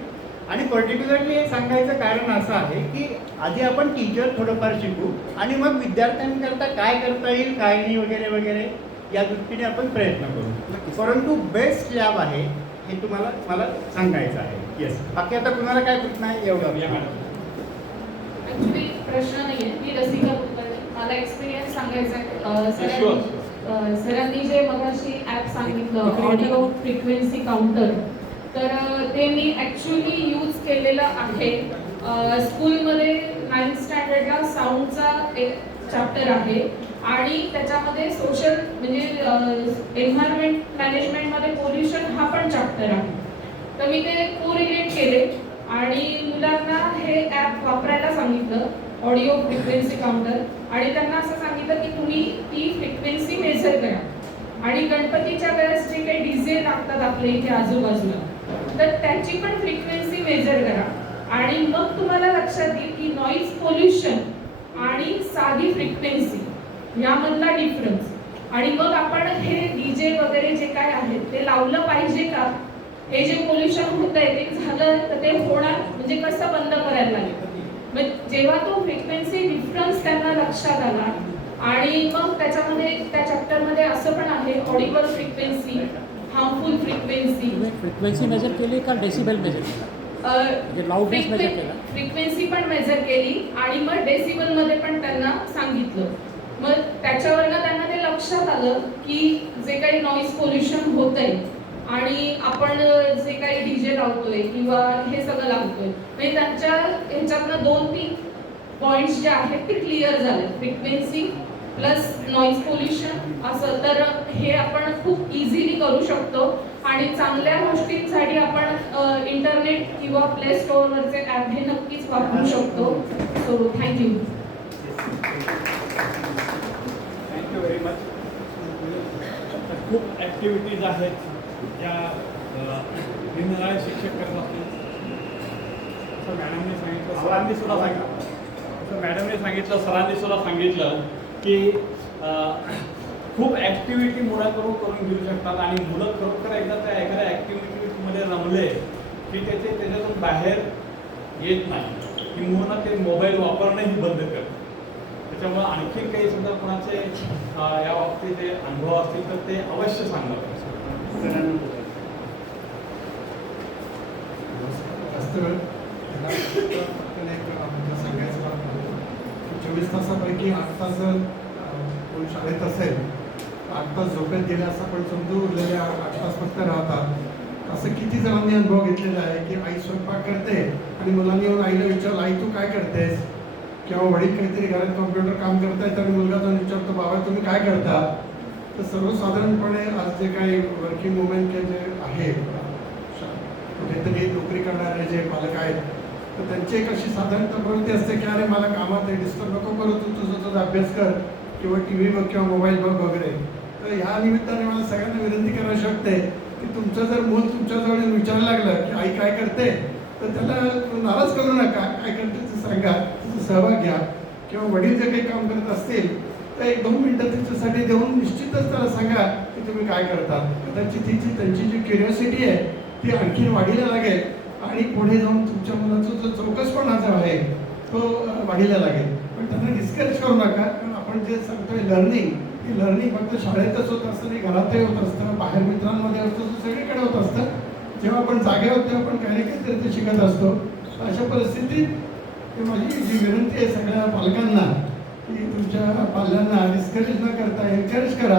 आणि पर्टिक्युलरली हे सांगायचं कारण असं आहे की आधी आपण टीचर थोडंफार शिकू आणि मग विद्यार्थ्यांकरता काय करता येईल काय नाही वगैरे वगैरे या दृष्टीने आपण प्रयत्न करू. परंतु बेस्ट लॅब आहे हे तुम्हाला मला सांगायचं आहे. येस, बाकी आता कुणाला काय प्रश्न आहे एवढं या मॅडम. ॲक्च्युली प्रश्न नाही आहे, मी रसिका कुलकर्णी. मला एक्सपिरियन्स सांगायचा आहे. सरांनी जे मगाशी ॲप सांगितलं ऑडिओ फ्रिक्वेन्सी काउंटर, तर ते मी ॲक्च्युली यूज केलेलं आहे. स्कूलमध्ये 9th स्टँडर्डला साऊंडचा एक चॅप्टर आहे आणि त्याच्यामध्ये सोशल म्हणजे एन्व्हायरमेंट मॅनेजमेंटमध्ये पोल्युशन हा पण चॅप्टर आहे. तर मी ते कोरिलेट केले आणि मुलांना हे ॲप वापरायला सांगितलं, ऑडिओ फ्रिक्वेन्सी काउंटर, आणि त्यांना असं सांगितलं की तुम्ही ती फ्रिक्वेन्सी मेजर करा आणि गणपतीच्या वेळेस जे काही डीजे लागतात आपल्या इथे आजूबाजूला, तर त्याची पण फ्रिक्वेन्सी मेजर करा आणि मग तुम्हाला लक्षात येईल की नॉईज पोल्युशन आणि साधी फ्रिक्वेन्सी यामधला डिफरन्स. आणि मग आपण हे डीजे वगैरे जे काय आहे ते लावलं पाहिजे का, हे जे पोल्युशन होत आहे ते झालं तर ते होणार म्हणजे कसं बंद करायला लागेल. मग जेव्हा तो फ्रिक्वेन्सी डिफरन्स त्यांना लक्षात आला आणि मग त्याच्यामध्ये त्या चॅप्टरमध्ये असं पण आहे audible frequency, harmful frequency. Frequency measure केली का डेसिबल मेजर केला? लाऊडनेस मेजर केला, फ्रिक्वेन्सी पण मेजर केली आणि मग डेसिबल मध्ये पण त्यांना सांगितलं. मग त्याच्यावरनं त्यांना ते लक्षात आलं की जे काही नॉईज पोल्युशन होत आहे आणि आपण जे काही डीजे लावतोय किंवा हे सगळं लावतोय, म्हणजे त्यांच्या ह्याच्यातनं 2-3 पॉइंट्स जे आहेत ते क्लिअर झाले, फ्रिक्वेन्सी प्लस नॉईज पोल्युशन असं. तर हे आपण खूप इझिली करू शकतो आणि चांगल्या गोष्टींसाठी आपण इंटरनेट किंवा प्ले स्टोअरवरचे ॲप हे नक्कीच वापरू शकतो. So thank you. Thank you very much. खूप ॲक्टिव्हिटीज आहेत ज्या निरनिराळे शिक्षक करत असतील. असं मॅडमने सांगितलं, सरांनी सुद्धा सांगितलं, मॅडमने सांगितलं, सरांनी सुद्धा सांगितलं की खूप ॲक्टिव्हिटी मुलं करून घेऊ शकतात आणि मुलं खरोखर एकदा त्या एखाद्या ॲक्टिव्हिटीमध्ये रमले की त्याच्यातून बाहेर येत नाही, की मुलांना ते मोबाईल वापरणंही बंद करतात. त्याच्यामुळे आणखी काही सुद्धा कोणाचे या बाबतीत जे अनुभव असतील तर ते अवश्य सांगा. सांगायचं 24 तासापैकी 8 तास कोण शाळेत असेल, 8 तास झोपेत गेले असं आपण समजू, उरलेले 8 तास फक्त राहतात. असं किती जणांनी अनुभव घेतलेला आहे की आई स्वयंपाक करते आणि मुलांनी येऊन आईला विचारलं, आई तू काय करतेस, किंवा वडील काहीतरी घरात कॉम्प्युटर काम करतायत आणि मुलगा जाऊन विचारतो, बाबा तुम्ही काय करता. तर सर्वसाधारणपणे आज जे काही वर्किंग वुमेन जे आहे, कुठेतरी नोकरी करणारे जे पालक आहेत, तर त्यांची एक अशी साधारणतः प्रवृत्ती असते की अरे मला कामात डिस्टर्ब नको करू, तू तुझा अभ्यास कर किंवा टी व्ही बघ किंवा मोबाईल बघ वगैरे. तर ह्या निमित्ताने मला सगळ्यांना विनंती करायला शकते की तुमचं जर मूल तुमच्याजवळ विचारायला लागलं की आई काय करते, तर त्याला नाराज करू नका, काय करते ते सांगा, तिचा सहभाग घ्या. किंवा वडील जे काही काम करत असतील तर 1-2 मिनटं त्याच्यासाठी देऊन निश्चितच त्याला सांगा की तुम्ही काय करतात. कदाचित त्यांची जी क्युरिओसिटी आहे ती आणखी वाढीला लागेल आणि पुढे जाऊन तुमच्या मुलाचा जो चौकसपणा जो आहे तो वाढीला लागेल. पण त्यांना डिस्करेज करू नका, कारण आपण जे सांगतोय लर्निंग फक्त शाळेतच होत असतं नाही, घरातही होत असतं, बाहेर मित्रांमध्ये असतं, सगळीकडे होत असतं. जेव्हा आपण जागे होतो तेव्हा आपण काही ना काहीतरी ते शिकत असतो. अशा परिस्थितीत माझी जी विनंती आहे सगळ्या पालकांना की तुमच्या पाल्यांना डिस्करेज न करता एनकरेज करा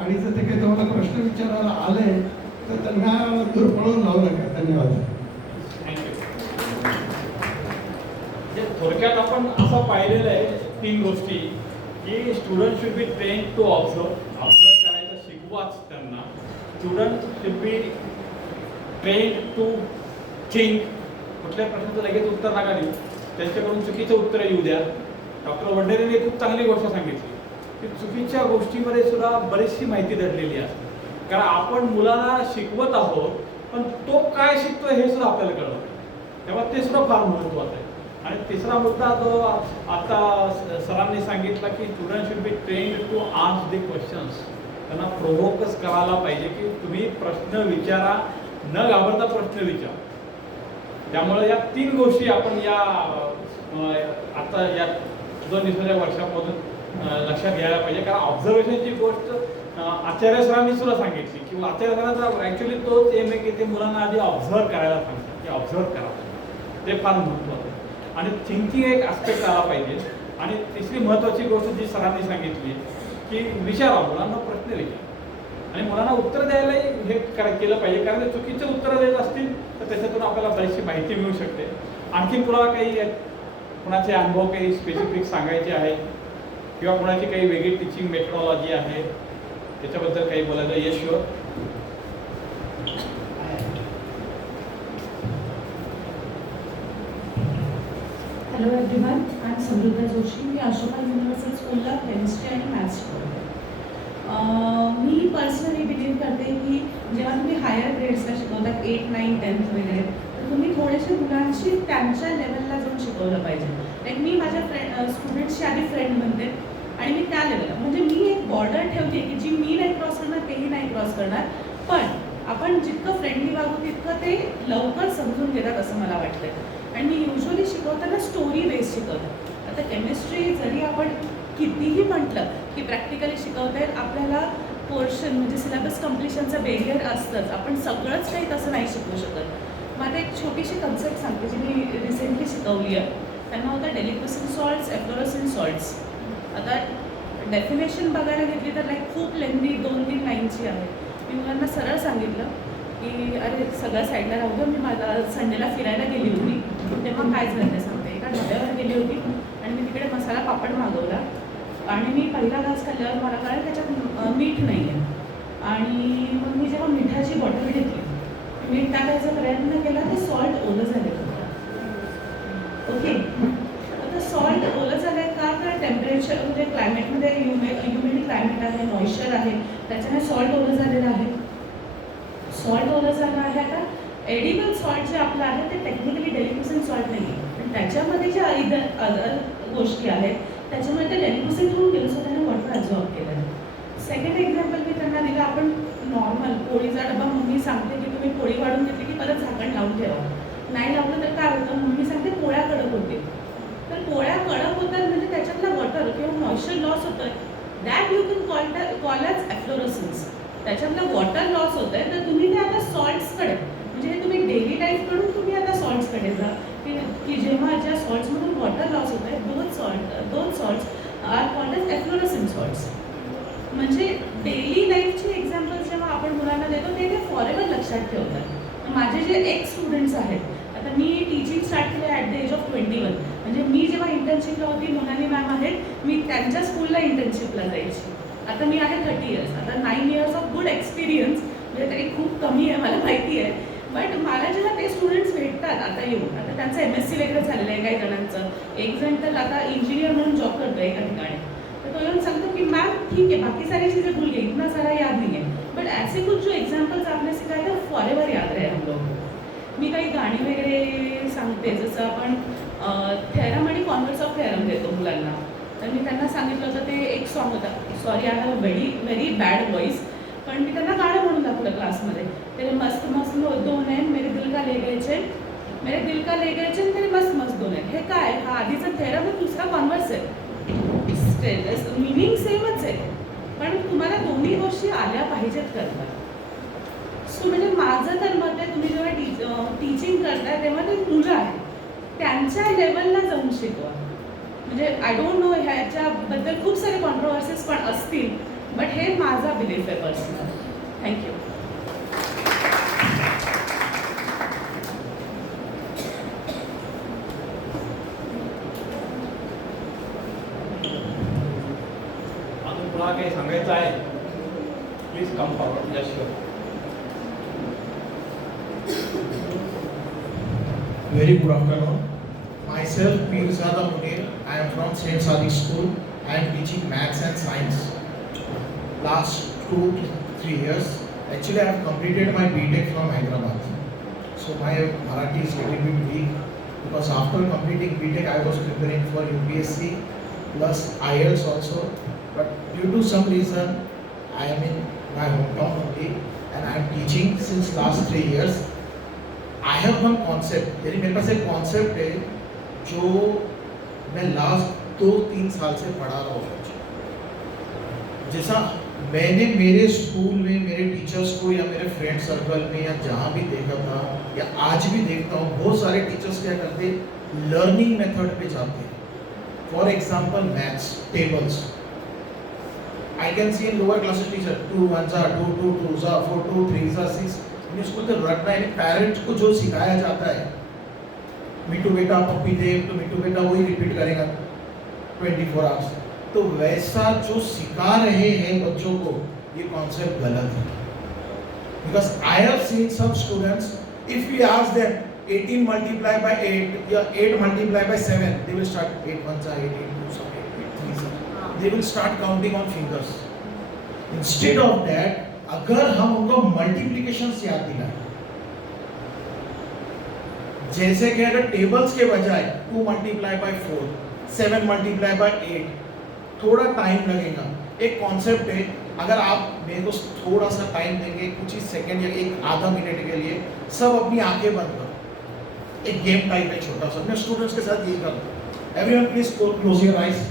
आणि जर ते काही तुम्हाला प्रश्न विचारायला आले तर त्यांना दुर्पळून लावू नका. धन्यवाद. थँक्यू. म्हणजे थोडक्यात आपण असं पाहिलेलं आहे 3 गोष्टी की student should be train to observe करायचं शिकवाच त्यांना. Student should be train to think. कुठल्या प्रश्नाचं लगेच उत्तर नका देऊ, त्यांच्याकडून चुकीचं उत्तर येऊ द्या. डॉक्टर वंडेरेने खूप चांगली गोष्ट सांगितली की चुकीच्या गोष्टीमध्ये सुद्धा बरीचशी माहिती दडलेली असते. कारण आपण मुलाला शिकवत आहोत पण तो काय शिकतोय हे सुद्धा आपल्याला कळतं. तेव्हा ते सुद्धा फार महत्त्वाचं आहे. आणि तिसरा मुद्दा जो आता सरांनी सांगितला की student should be trained to ask the questions. त्यांना प्रोव्होकच करायला पाहिजे की तुम्ही प्रश्न विचारा, न घाबरता प्रश्न विचारा. त्यामुळे या 3 गोष्टी आपण या आता या 2 दिवसाच्या वर्षामधून लक्षात घ्यायला पाहिजे. कारण ऑब्झर्वेशनची गोष्ट आचार्य सरांनी सुद्धा सांगितली की आचार्य सरांचा ॲक्च्युली तोच एम आहे की ते मुलांना आधी ऑब्झर्व करायला सांगतात की ऑब्झर्व करा. ते फार महत्त्वाचं आहे. आणि थिंकिंग एक ॲस्पेक्ट आला पाहिजे. आणि तिसरी महत्त्वाची गोष्ट जी सरांनी सांगितली की विचारा, मुलांना प्रश्न विचारा आणि मुलांना उत्तर द्यायलाही हे केलं पाहिजे. कारण ते चुकीचे उत्तरं देत असतील तर त्याच्यातून आपल्याला बरीचशी माहिती मिळू शकते. आणखी कुणाला काही कुणाचे अनुभव काही स्पेसिफिक सांगायचे आहे किंवा कुणाची काही वेगळी टीचिंग मेथडॉलॉजी आहे त्याच्याबद्दल काही बोलायचं? Yes sure. Hello everyone, I am Samruddha Joshi. मी अशोका युनिव्हर्सिटी स्कूलला केमिस्ट्री आणि मॅथ्स शिकवते. मी पर्सनली बिलीव्ह करते की जेव्हा तुम्ही हायर ग्रेड्सला शिकवतात 8, 9, 10th वगैरे, तर तुम्ही थोडेसे मुलांशी त्यांच्या लेवलला जाऊन शिकवलं पाहिजे. लाईक मी माझ्या स्टुडंट्सची आधी फ्रेंड बनते आणि मी त्या लेवलला, म्हणजे मी एक बॉर्डर ठेवते की जी मी नाही क्रॉस करणार तेही नाही क्रॉस करणार. पण आपण जितकं फ्रेंडली वागू तितकं ते लवकर समजून घेतात असं मला वाटतं. आणि मी युजली शिकवताना स्टोरी बेस्ड शिकवते. आता केमिस्ट्री जरी आपण कितीही म्हटलं की प्रॅक्टिकली शिकवता आपल्याला पोर्शन म्हणजे सिलेबस कम्प्लिशनचं बेरियर असतंच. आपण सगळंच काही तसं नाही शिकवू शकत. मला एक छोटीशी कन्सेप्ट सांगते जी मी रिसेंटली शिकवली आहे. त्यांना होतं डेलिक्वेसन सॉल्ट्स, एफ्लोरोसिन सॉल्ट्स. आता डेफिनेशन बघायला घेतली तर लाईक खूप लेंदी 2-3 लाईनची आहे. मी मुलांना सरळ सांगितलं की अरे सगळ्या साईडला राहू द्या. मी माझा संडेला फिरायला गेली होती तेव्हा काय झालं ते सांगते. एका ढाब्यावर गेली होती आणि मी तिकडे मसाला पापड मागवला आणि मी पहिला घास खाल्ल्यावर मला कळलं त्याच्यात मीठ नाही आहे. आणि मग मी जेव्हा मिठाची बॉटल घेतली, मीठ टाकायचा प्रयत्न केला, ते सॉल्ट ओलं झालं. ओके, आता सॉल्ट ओलं झालं आहे का? तर टेम्परेचर म्हणजे क्लायमेटमध्ये ह्युमिड क्लायमेट आहे, मॉइश्चर आहे, त्याच्याने सॉल्ट ओलं झालेलं आहे. सॉल्ट ओलं झालं आहे. आता एडिबल सॉल्ट जे आपलं आहे ते टेक्निकली डेलिक्वेसन सॉल्ट नाही आहे, पण त्याच्यामध्ये ज्या अदर गोष्टी आहेत त्याच्यामध्ये ते डेलिक्वेसन होऊन गेलं, सो त्याने वॉटर ॲब्झॉर्ब केलं. सेकंड एक्झाम्पल मी त्यांना दिलं, आपण नॉर्मल पोळीचा डबा मम्मी सांगते की तुम्ही पोळी वाढून घेतली की परत झाकण लावून ठेवा. नाही लावलं तर काय होतं? मम्मी सांगते पोळ्या कडक होते. तर पोळ्या कडक होतात म्हणजे त्याच्यातला वॉटर किंवा मॉइश्चर लॉस होतं. That you can call as efflorescence. त्याच्यातलं वॉटर लॉस होतं आहे. तर तुम्ही ते आता सॉल्ट्सकडे, म्हणजे तुम्ही डेली लाईफकडून तुम्ही आता सॉल्ट्सकडे जा की जेव्हा ज्या सॉल्ट्समधून वॉटर लॉस होत आहे, दोन salts are called as efflorescent salts. म्हणजे डेली लाईफची एक्झाम्पल्स जेव्हा आपण मुलांना देतो ते फॉरेवर लक्षात ठेवतात. माझे जे एक्स स्टुडंट्स आहेत, आता मी टीचिंग स्टार्ट केलं ॲट द एज ऑफ 21. म्हणजे मी जेव्हा इंटर्नशिपला होती, मोनाली मॅम आहेत, मी त्यांच्या स्कूलला इंटर्नशिपला जायची. आता मी आहे 30 इयर्स. आता 9 इयर्स ऑफ गुड एक्सपिरियन्स, म्हणजे तरी खूप कमी आहे मला माहिती आहे. बट मला जेव्हा ते स्टुडंट्स भेटतात आता येऊन, आता त्यांचं MSc वगैरे झालेलं आहे काही जणांचं, एक जण तर आता इंजिनियर म्हणून जॉब करतो एका ठिकाणी. तर तो येऊन सांगतो की मॅम ठीक है, बाकी सारी चीज़ें भूल गई, इतना सारा याद नहीं है, बट ऐसे कुछ जो एग्जाम्पल्स आपने सिखाए थे फॉरेवर याद रहे हम लोग. मी काही गाणी वगैरे सांगते, जसं आपण थेरम आणि कॉन्व्हर्स ऑफ थेरम देतो मुलांना. तर मी त्यांना सांगितलं होतं, ते एक सॉन्ग होता, sorry I have very bad voice, पण मी त्यांना गाणं म्हणून दाखवलं क्लासमध्ये. तेरे मस्त मस्त दोन आहे, मेरे दिल का ले गए चैन, मेरे दिल का ले गए चैन, तेरे मस्त मस्त दोन आहे. हे काय? हा आधीचा थेरम आहे, दुसरा कॉन्व्हर्स आहे. मीनिंग सेमच आहे, पण तुम्हाला दोन्ही गोष्टी आल्या पाहिजेत करता. सो म्हणजे माझं तर मत आहे, तुम्ही जेव्हा टीचिंग करताय तेव्हा ते मुलं आहे त्यांच्या लेवलला जाऊन शिकवा. म्हणजे आय डोंट नो ह्याच्याबद्दल खूप सारे कॉन्ट्रोवर्सीज पण असतील, बट हे माझा बिलीफ आहे पर्सनल. थँक्यू. तुम्हाला काही सांगायचं आहे please come forward. Yes sure. Very good afternoon. Myself, Pirzada Munir. I am from Saint Sadiq School. I am teaching maths and science. Last 2 to 3 years. Actually, I have completed my BTech from Hyderabad. So my Marathi is little bit weak because after completing BTech, I was preparing for UPSC plus IELTS also. But due to some reason, I am in my hometown only and I am teaching since last 3 years. I have one concept, यानी मेरे pass एक concept है जो मैं last 2-3 साल से पढ़ा रहा हूँ. जैसा मैंने मेरे स्कूल में मेरे टीचर्स को या मेरे फ्रेंड सर्कल में या जहाँ भी देखा था या आज भी देखता हूँ, बहुत सारे टीचर्स क्या करते, लर्निंग मेथड पे जाते. For example maths tables, I can see in lower classes teacher 2 1 2 2 2 4 2 3 6. इसको तो रटना है. पेरेंट्स को जो सिखाया जाता है, मिट्टू बेटा पप्पी दे तो मिट्टू बेटा वही रिपीट करेगा 24 आवर्स. तो वैसा जो सिखा रहे हैं बच्चों को, ये कॉन्सेप्ट गलत है. Because I have seen some students, if you ask them 18 multiply by 8 या 8 multiply by 7, they will start 8 1 8 8 2 8 3. They will start counting on fingers. Instead of that, अगर हम उनको मल्टीप्लिकेशन याद दिलाएं, जैसे कि अगर टेबल्स के बजाय 2 मल्टीप्लाई बाय 4, 7 मल्टीप्लाई बाय 8, थोड़ा time लगेगा. एक कॉन्सेप्ट है, अगर आप मेरे को थोड़ा सा टाइम देंगे, कुछ ही सेकंड या एक आधा मिनट के लिए, सब अपनी आंखें बंद करो. एक गेम टाइप है छोटा सा, मैं स्टूडेंट्स के साथ यही करता हूँ. Everyone please close your eyes.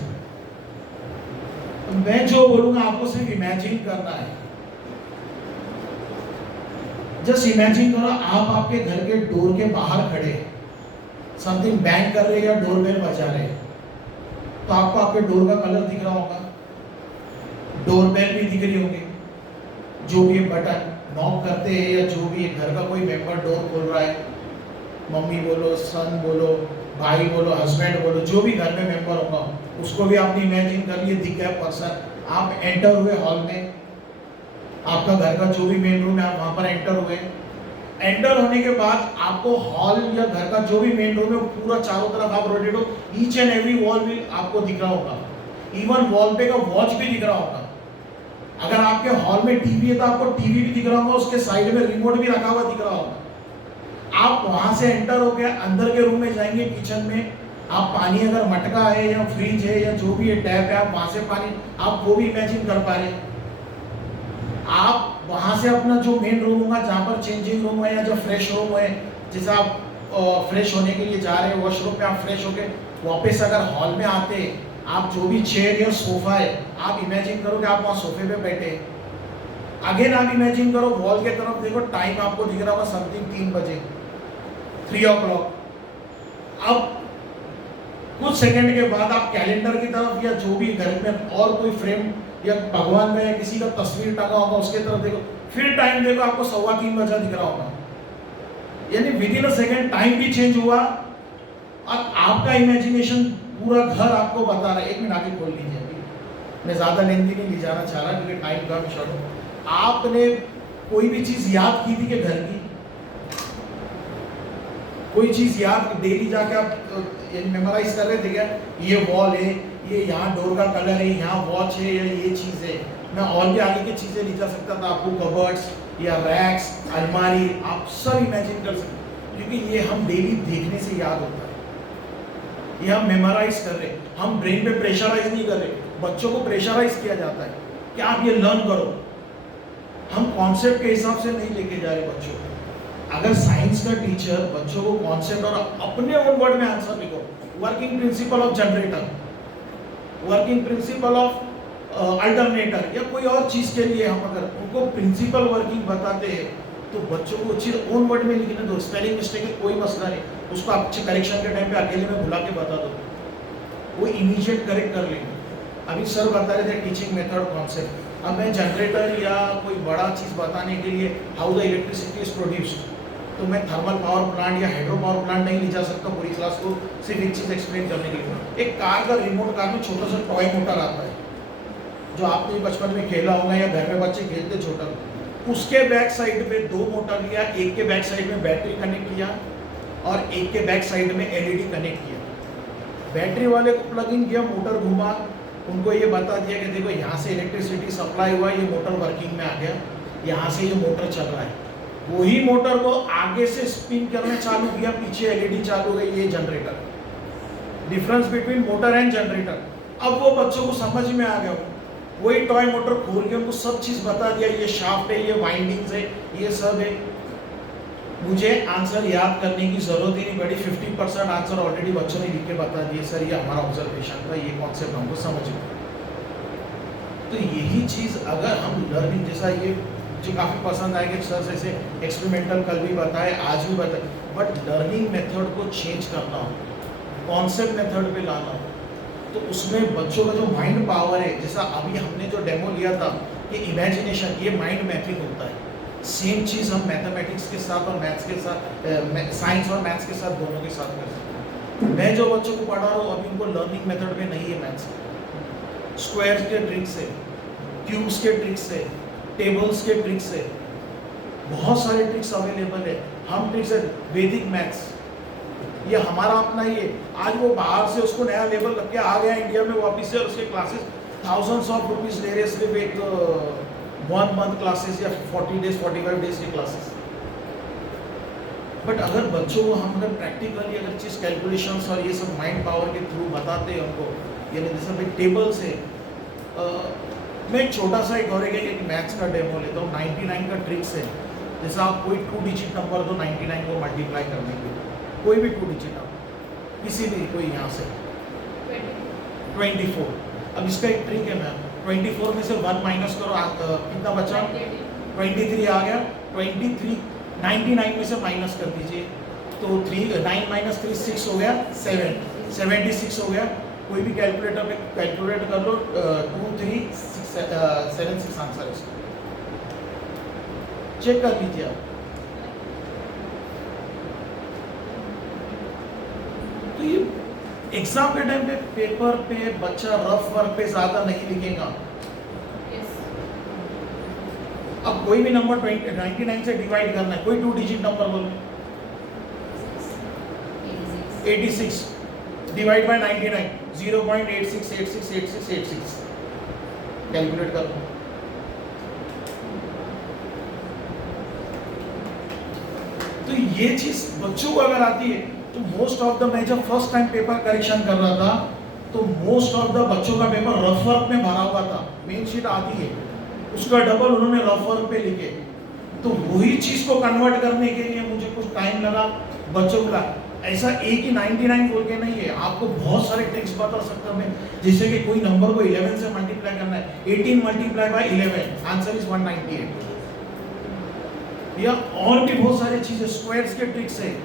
मैं जो बोलूंगा आपको सिर्फ इमेजिन करना है. जस्ट इमेजिन करो आप आपके घर के डोर के बाहर खड़े, समथिंग बैंग कर रहे हैं या डोरबेल बजा रहे हैं, तो आपको आपके डोर का कलर दिख रहा होगा, डोरबेल भी दिख रही होगी, जो भी बटन नॉक करते हैं या जो भी घर का कोई मेंबर डोर खोल रहा है, मम्मी बोलो, सन बोलो, भाई बोलो, हस्बैंड बोलो, जो भी घर में मेंबर होगा उसको भी आपने इमेजिन कर लिए दिख गया पर्सन. आप एंटर हुए हॉल में, आपका घर का जो भी मेन रूम है आप वहां पर एंटर हुए. एंटर होने के बाद आपको हॉल या घर का जो भी मेन रूम है पूरा चारों तरफ आप रोटेट हो, ईच एंड एवरी वॉल भी आपको दिख रहा होगा. इवन वॉल पे का वॉच भी दिख रहा होगा. अगर आपके हॉल में टीवी है तो आपको टीवी भी दिख रहा होगा, उसके साइड में रिमोट भी रखा हुआ दिख रहा होगा. आप वहां से एंटर होकर अंदर के रूम में जाएंगे, किचन में आप पानी अगर मटका है या फ्रिज है या जो भी है टैप है, आप वहां से पानी आप वो भी इमेजिन कर पा रहे. आप वहां से अपना जो मेन रूम होगा जहाँ पर चेंजिंग रूम है या जो फ्रेश रूम है, जैसे आप फ्रेश होने के लिए जा रहे हैं वॉशरूम में, आप फ्रेश होके वापस अगर हॉल में आते हैं, आप जो भी चेयर या सोफा है आप इमेजिन करो कि आप वहाँ सोफे पे बैठे. अगेन आप इमेजिन करो वॉल के तरफ देखो, टाइम आपको दिख रहा होगा समथिंग 3 बजे, 3 o'clock. अब कुछ सेकंड के बाद आप कैलेंडर की तरफ या जो भी घर में और कोई फ्रेम या भगवान में या किसी का तस्वीर टंगा होगा उसके तरफ देखो, फिर टाइम देखो आपको 2:15 बजा दिख रहा होगा. यानी with in a second time भी चेंज हुआ और आपका इमेजिनेशन पूरा घर आपको बता रहा है. 1 मिनट आगे खोल लीजिए, अभी मैं ज़्यादा लेंदी नहीं ले जाना चाह रहा क्योंकि टाइम का शॉर्ट. आपने कोई भी चीज़ याद की थी कि घर की कोई चीज़ याद डेली जाके आप मेमोराइज कर रहे थे क्या, ये वॉल है, ये यहाँ डोर का कलर है, यहाँ वॉच है या ये चीज़ है. मैं और भी आगे की चीज़ें नहीं जा सकता था. आपको कबर्ड्स या रैक्स, अलमारी, आप सब इमेजिन कर सकते, क्योंकि ये हम डेली देखने से याद होता है. ये हम मेमोराइज कर रहे, हम ब्रेन पे प्रेशराइज नहीं कर रहे. बच्चों को प्रेशराइज किया जाता है कि आप ये लर्न करो. हम कॉन्सेप्ट के हिसाब से नहीं लेके जा रहे बच्चों को. अगर साइंस का टीचर बच्चों को कॉन्सेप्ट और अपने ओन वर्ड में आंसर लिखो, working principle of generator, working principle of alternator या कोई और चीज़ के लिए हम अगर उनको प्रिंसिपल वर्किंग बताते हैं तो बच्चों को चीज़ ओन वर्ड में लिखने दो. स्पेलिंग मिस्टेक है कोई मसला नहीं, उसको आप करेक्शन के टाइम पे अकेले में बुला के बता दो, वो इमीडिएट करेक्ट कर लेंगे. अभी सर बता रहे थे टीचिंग मेथड कॉन्सेप्ट. अब मैं जनरेटर या कोई बड़ा चीज़ बताने के लिए हाउ द इलेक्ट्रिसिटी इज प्रोड्यूस्ड, तो मैं थर्मल पावर प्लांट या हाइड्रो पावर प्लांट नहीं ले जा सकता पूरी क्लास को सिर्फ एक चीज़ एक्सप्लेन करने के लिए. एक कार का रिमोट कार में छोटा सा टॉय मोटर आता है, जो आपने बचपन में खेला होगा या घर में बच्चे खेलते छोटा, उसके बैक साइड पे 2 मोटर लिया, एक के बैक साइड में बैटरी कनेक्ट किया और एक के बैक साइड में एलईडी कनेक्ट किया। बैटरी वाले को प्लग इन किया, मोटर घुमा, उनको ये बता दिया कि देखो यहाँ से इलेक्ट्रिसिटी सप्लाई हुआ, ये मोटर वर्किंग में आ गया, यहाँ से ये मोटर चल रहा है। वही मोटर को आगे से स्पिन करना चालू किया, पीछे एलईडी चालू हो गई, ये generator. Difference between motor end generator. अब वो बच्चों को समझ में आ गया, वही टॉय मोटर खोल के उनको सब चीज़ बता दिया, ये शाफ्ट है, ये वाइंडिंग्स है, ये सब है। मुझे आंसर याद करने की जरूरत ही नहीं पड़ी, 50% आंसर ऑलरेडी बच्चों ने लिख के बता दिए, सर ये हमारा ऑब्जर्वेशन था, ये कॉन्सेप्ट हमको समझ में। तो यही चीज़ अगर हम लर्निंग, जैसा ये मुझे काफ़ी पसंद आया कि सर जैसे एक्सपेरिमेंटल कल भी बताए, आज भी बताए, बट लर्निंग मेथड को चेंज करना हो, कॉन्सेप्ट मेथड पे लाना हो, तो उसमें बच्चों का जो माइंड पावर है, जैसा अभी हमने जो डेमो लिया था कि इमेजिनेशन, ये माइंड मैपिंग होता है। सेम चीज़ हम मैथमेटिक्स के साथ और मैथ्स के साथ, साइंस और मैथ्स के साथ, दोनों के साथ कर सकते हैं। मैं जो बच्चों को पढ़ा रहा हूँ अभी उनको लर्निंग मेथड पे नहीं है मैथ्स, स्क्वायर्स के ट्रिक्स है, क्यूब्स के ट्रिक्स है, टेबल्स के ट्रिक्स है, बहुत सारे ट्रिक्स अवेलेबल है। हम ट्रिक्स है वैदिक मैथ्स, ये हमारा अपना ही है। आज वो बाहर से उसको नया लेवल रख के आ गया इंडिया में वापस से, और उसके क्लासेस थाउजेंड्स ऑफ रुपीज ले रहे, सिर्फ एक 1 मंथ क्लासेस या 40 डेज 45 डेज की क्लासेस। बट अगर बच्चों को हम अगर प्रैक्टिकली अगर चीज़ कैलकुलेशंस और ये सब माइंड पावर के थ्रू बताते हैं उनको, यानी जैसे भाई टेबल से, मैं एक छोटा सा एक और एक मैथ्स का डेमो लेता हूँ। 99 का ट्रिक्स है, जैसा आप कोई 2 डिजिट नंबर दो 99 को मल्टीप्लाई करने के लिए, कोई भी 2 डिजिट नंबर, किसी भी कोई यहाँ से 24। अब इसका एक ट्रिक है मैम, 24 में से 1 माइनस करो, कितना बचा? 23 आ गया। 23 99 में से माइनस कर दीजिए, तो 9 माइनस 3 6 हो गया, 7 76 हो गया। कोई भी कैलकुलेटर में कैलकुलेट कर लो, 2 3 7 6 आंसर है इसका, चेक कर लीजिए आप। तो ये एग्जाम के टाइम पे पेपर पे बच्चा रफ वर्क पे ज्यादा नहीं लिखेगा। अब कोई भी नंबर 99 से डिवाइड करना है, कोई 2 डिजिट नंबर बोलो, 86 डिवाइड बाय 99, 0.86868686 कैलकुलेट कर लो। तो ये चीज बच्चों को अगर आती है तो मोस्ट ऑफ द, मैं जब फर्स्ट टाइम पेपर करेक्शन कर रहा था तो मोस्ट ऑफ द बच्चों का पेपर रफ वर्क में भरा हुआ था। मेन शीट आती है, उसका डबल उन्होंने रफ वर्क पे लिखे। तो वही चीज को कन्वर्ट करने के लिए मुझे कुछ टाइम लगा बच्चों का। ऐसा एक ही 99 बोल के नहीं है, आपको बहुत सारे ट्रिक्स बता सकता हूं मैं। जैसे कि कोई नंबर को 11 से मल्टीप्लाई करना है, 18 मल्टीप्लाई बाय 11, आंसर इज 198। या और भी बहुत सारी चीजें, स्क्वायर्स के ट्रिक्स है।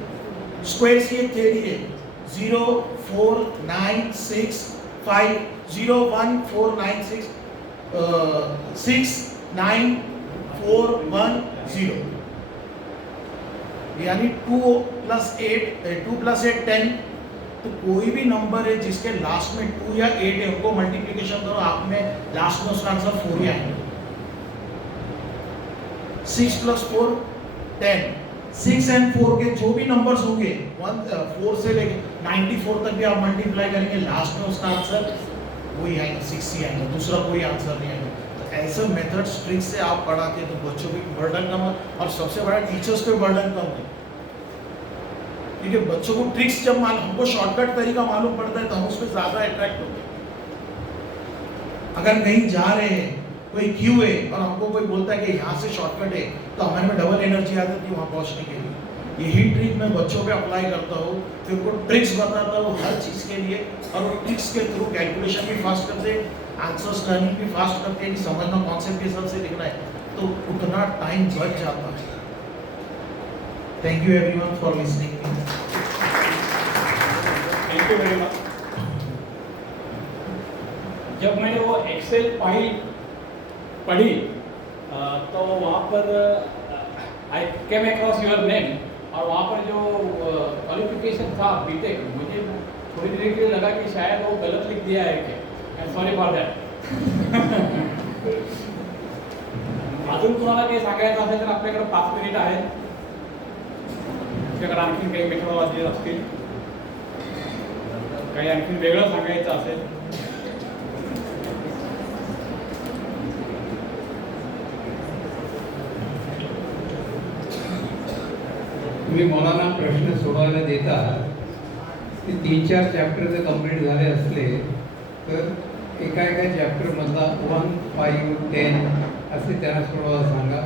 स्क्वायर्स की एक थ्योरी है, 0 4 9 6 5 0 1 4 9 6 6 9 4 1 0, यानी 2 + 8 10। तो कोई भी नंबर है जिसके लास्ट में 2 या 8 है, उनको मल्टीप्लिकेशन करो, आप में लास्ट में उसका आंसर 4 ही आएगा। 6 + 4 10, 6 और 4 के जो भी नंबर्स होंगे 4 से लेके 94 तक भी आप मल्टीप्लाई करेंगे, लास्ट में उसका आंसर वही आएगा, 6 ही आएगा, दूसरा कोई आंसर नहीं आएगा। तो ऐसे मेथड्स ट्रिक्स से आप पढ़ाते हैं तो बच्चों की बर्डन कम, और सबसे बड़ा टीचर्स पे बर्डन कम है। क्योंकि बच्चों को ट्रिक्स जब हमको शॉर्टकट तरीका मालूम पड़ता है तो हम उसमें ज्यादा अट्रैक्ट होते हैं। अगर कहीं जा रहे हैं, कोई क्यू है और हमको कोई बोलता है कि यहाँ से शॉर्टकट है, तो हमारे में डबल एनर्जी आ जाती है वहाँ पहुँचने के लिए। यही ट्रिक मैं बच्चों पे अप्लाई करता हूँ, फिर उनको ट्रिक्स बताता हूँ हर चीज़ के लिए, और वो ट्रिक्स के थ्रू कैलकुलेशन भी फास्ट करते हैं, आंसर्स लर्निंग भी फास्ट करते हैं कि समझना कॉन्सेप्ट के हिसाब से लिखना है, तो उतना टाइम बच जाता है। Thank you everyone for listening. Thank you very much. जब मैंने वो एक्सेल फाइल पढ़ी तो वहाँ पर आई केम अक्रॉस योर नेम, और वहाँ पर जो क्वालिफिकेशन था बीटेक, मुझे थोड़ी देर के लिए लगा कि शायद वो गलत लिख दिया है क्या, I am sorry for that. अजून कोणाला काही सांगायचं असेल तर आपल्याकडे 5 मिनिट आहेत. आपल्याकडे आणखीन काही मेथडॉलॉजी असतील, काही आणखीन वेगळं सांगायचं असेल. तुम्ही मुलांना प्रश्न सोडवायला देता ते 3-4 चॅप्टर जर कम्प्लीट झाले असले तर एका चॅप्टरमधला 1, 5, 10 असे त्यांना सोडवायला सांगा.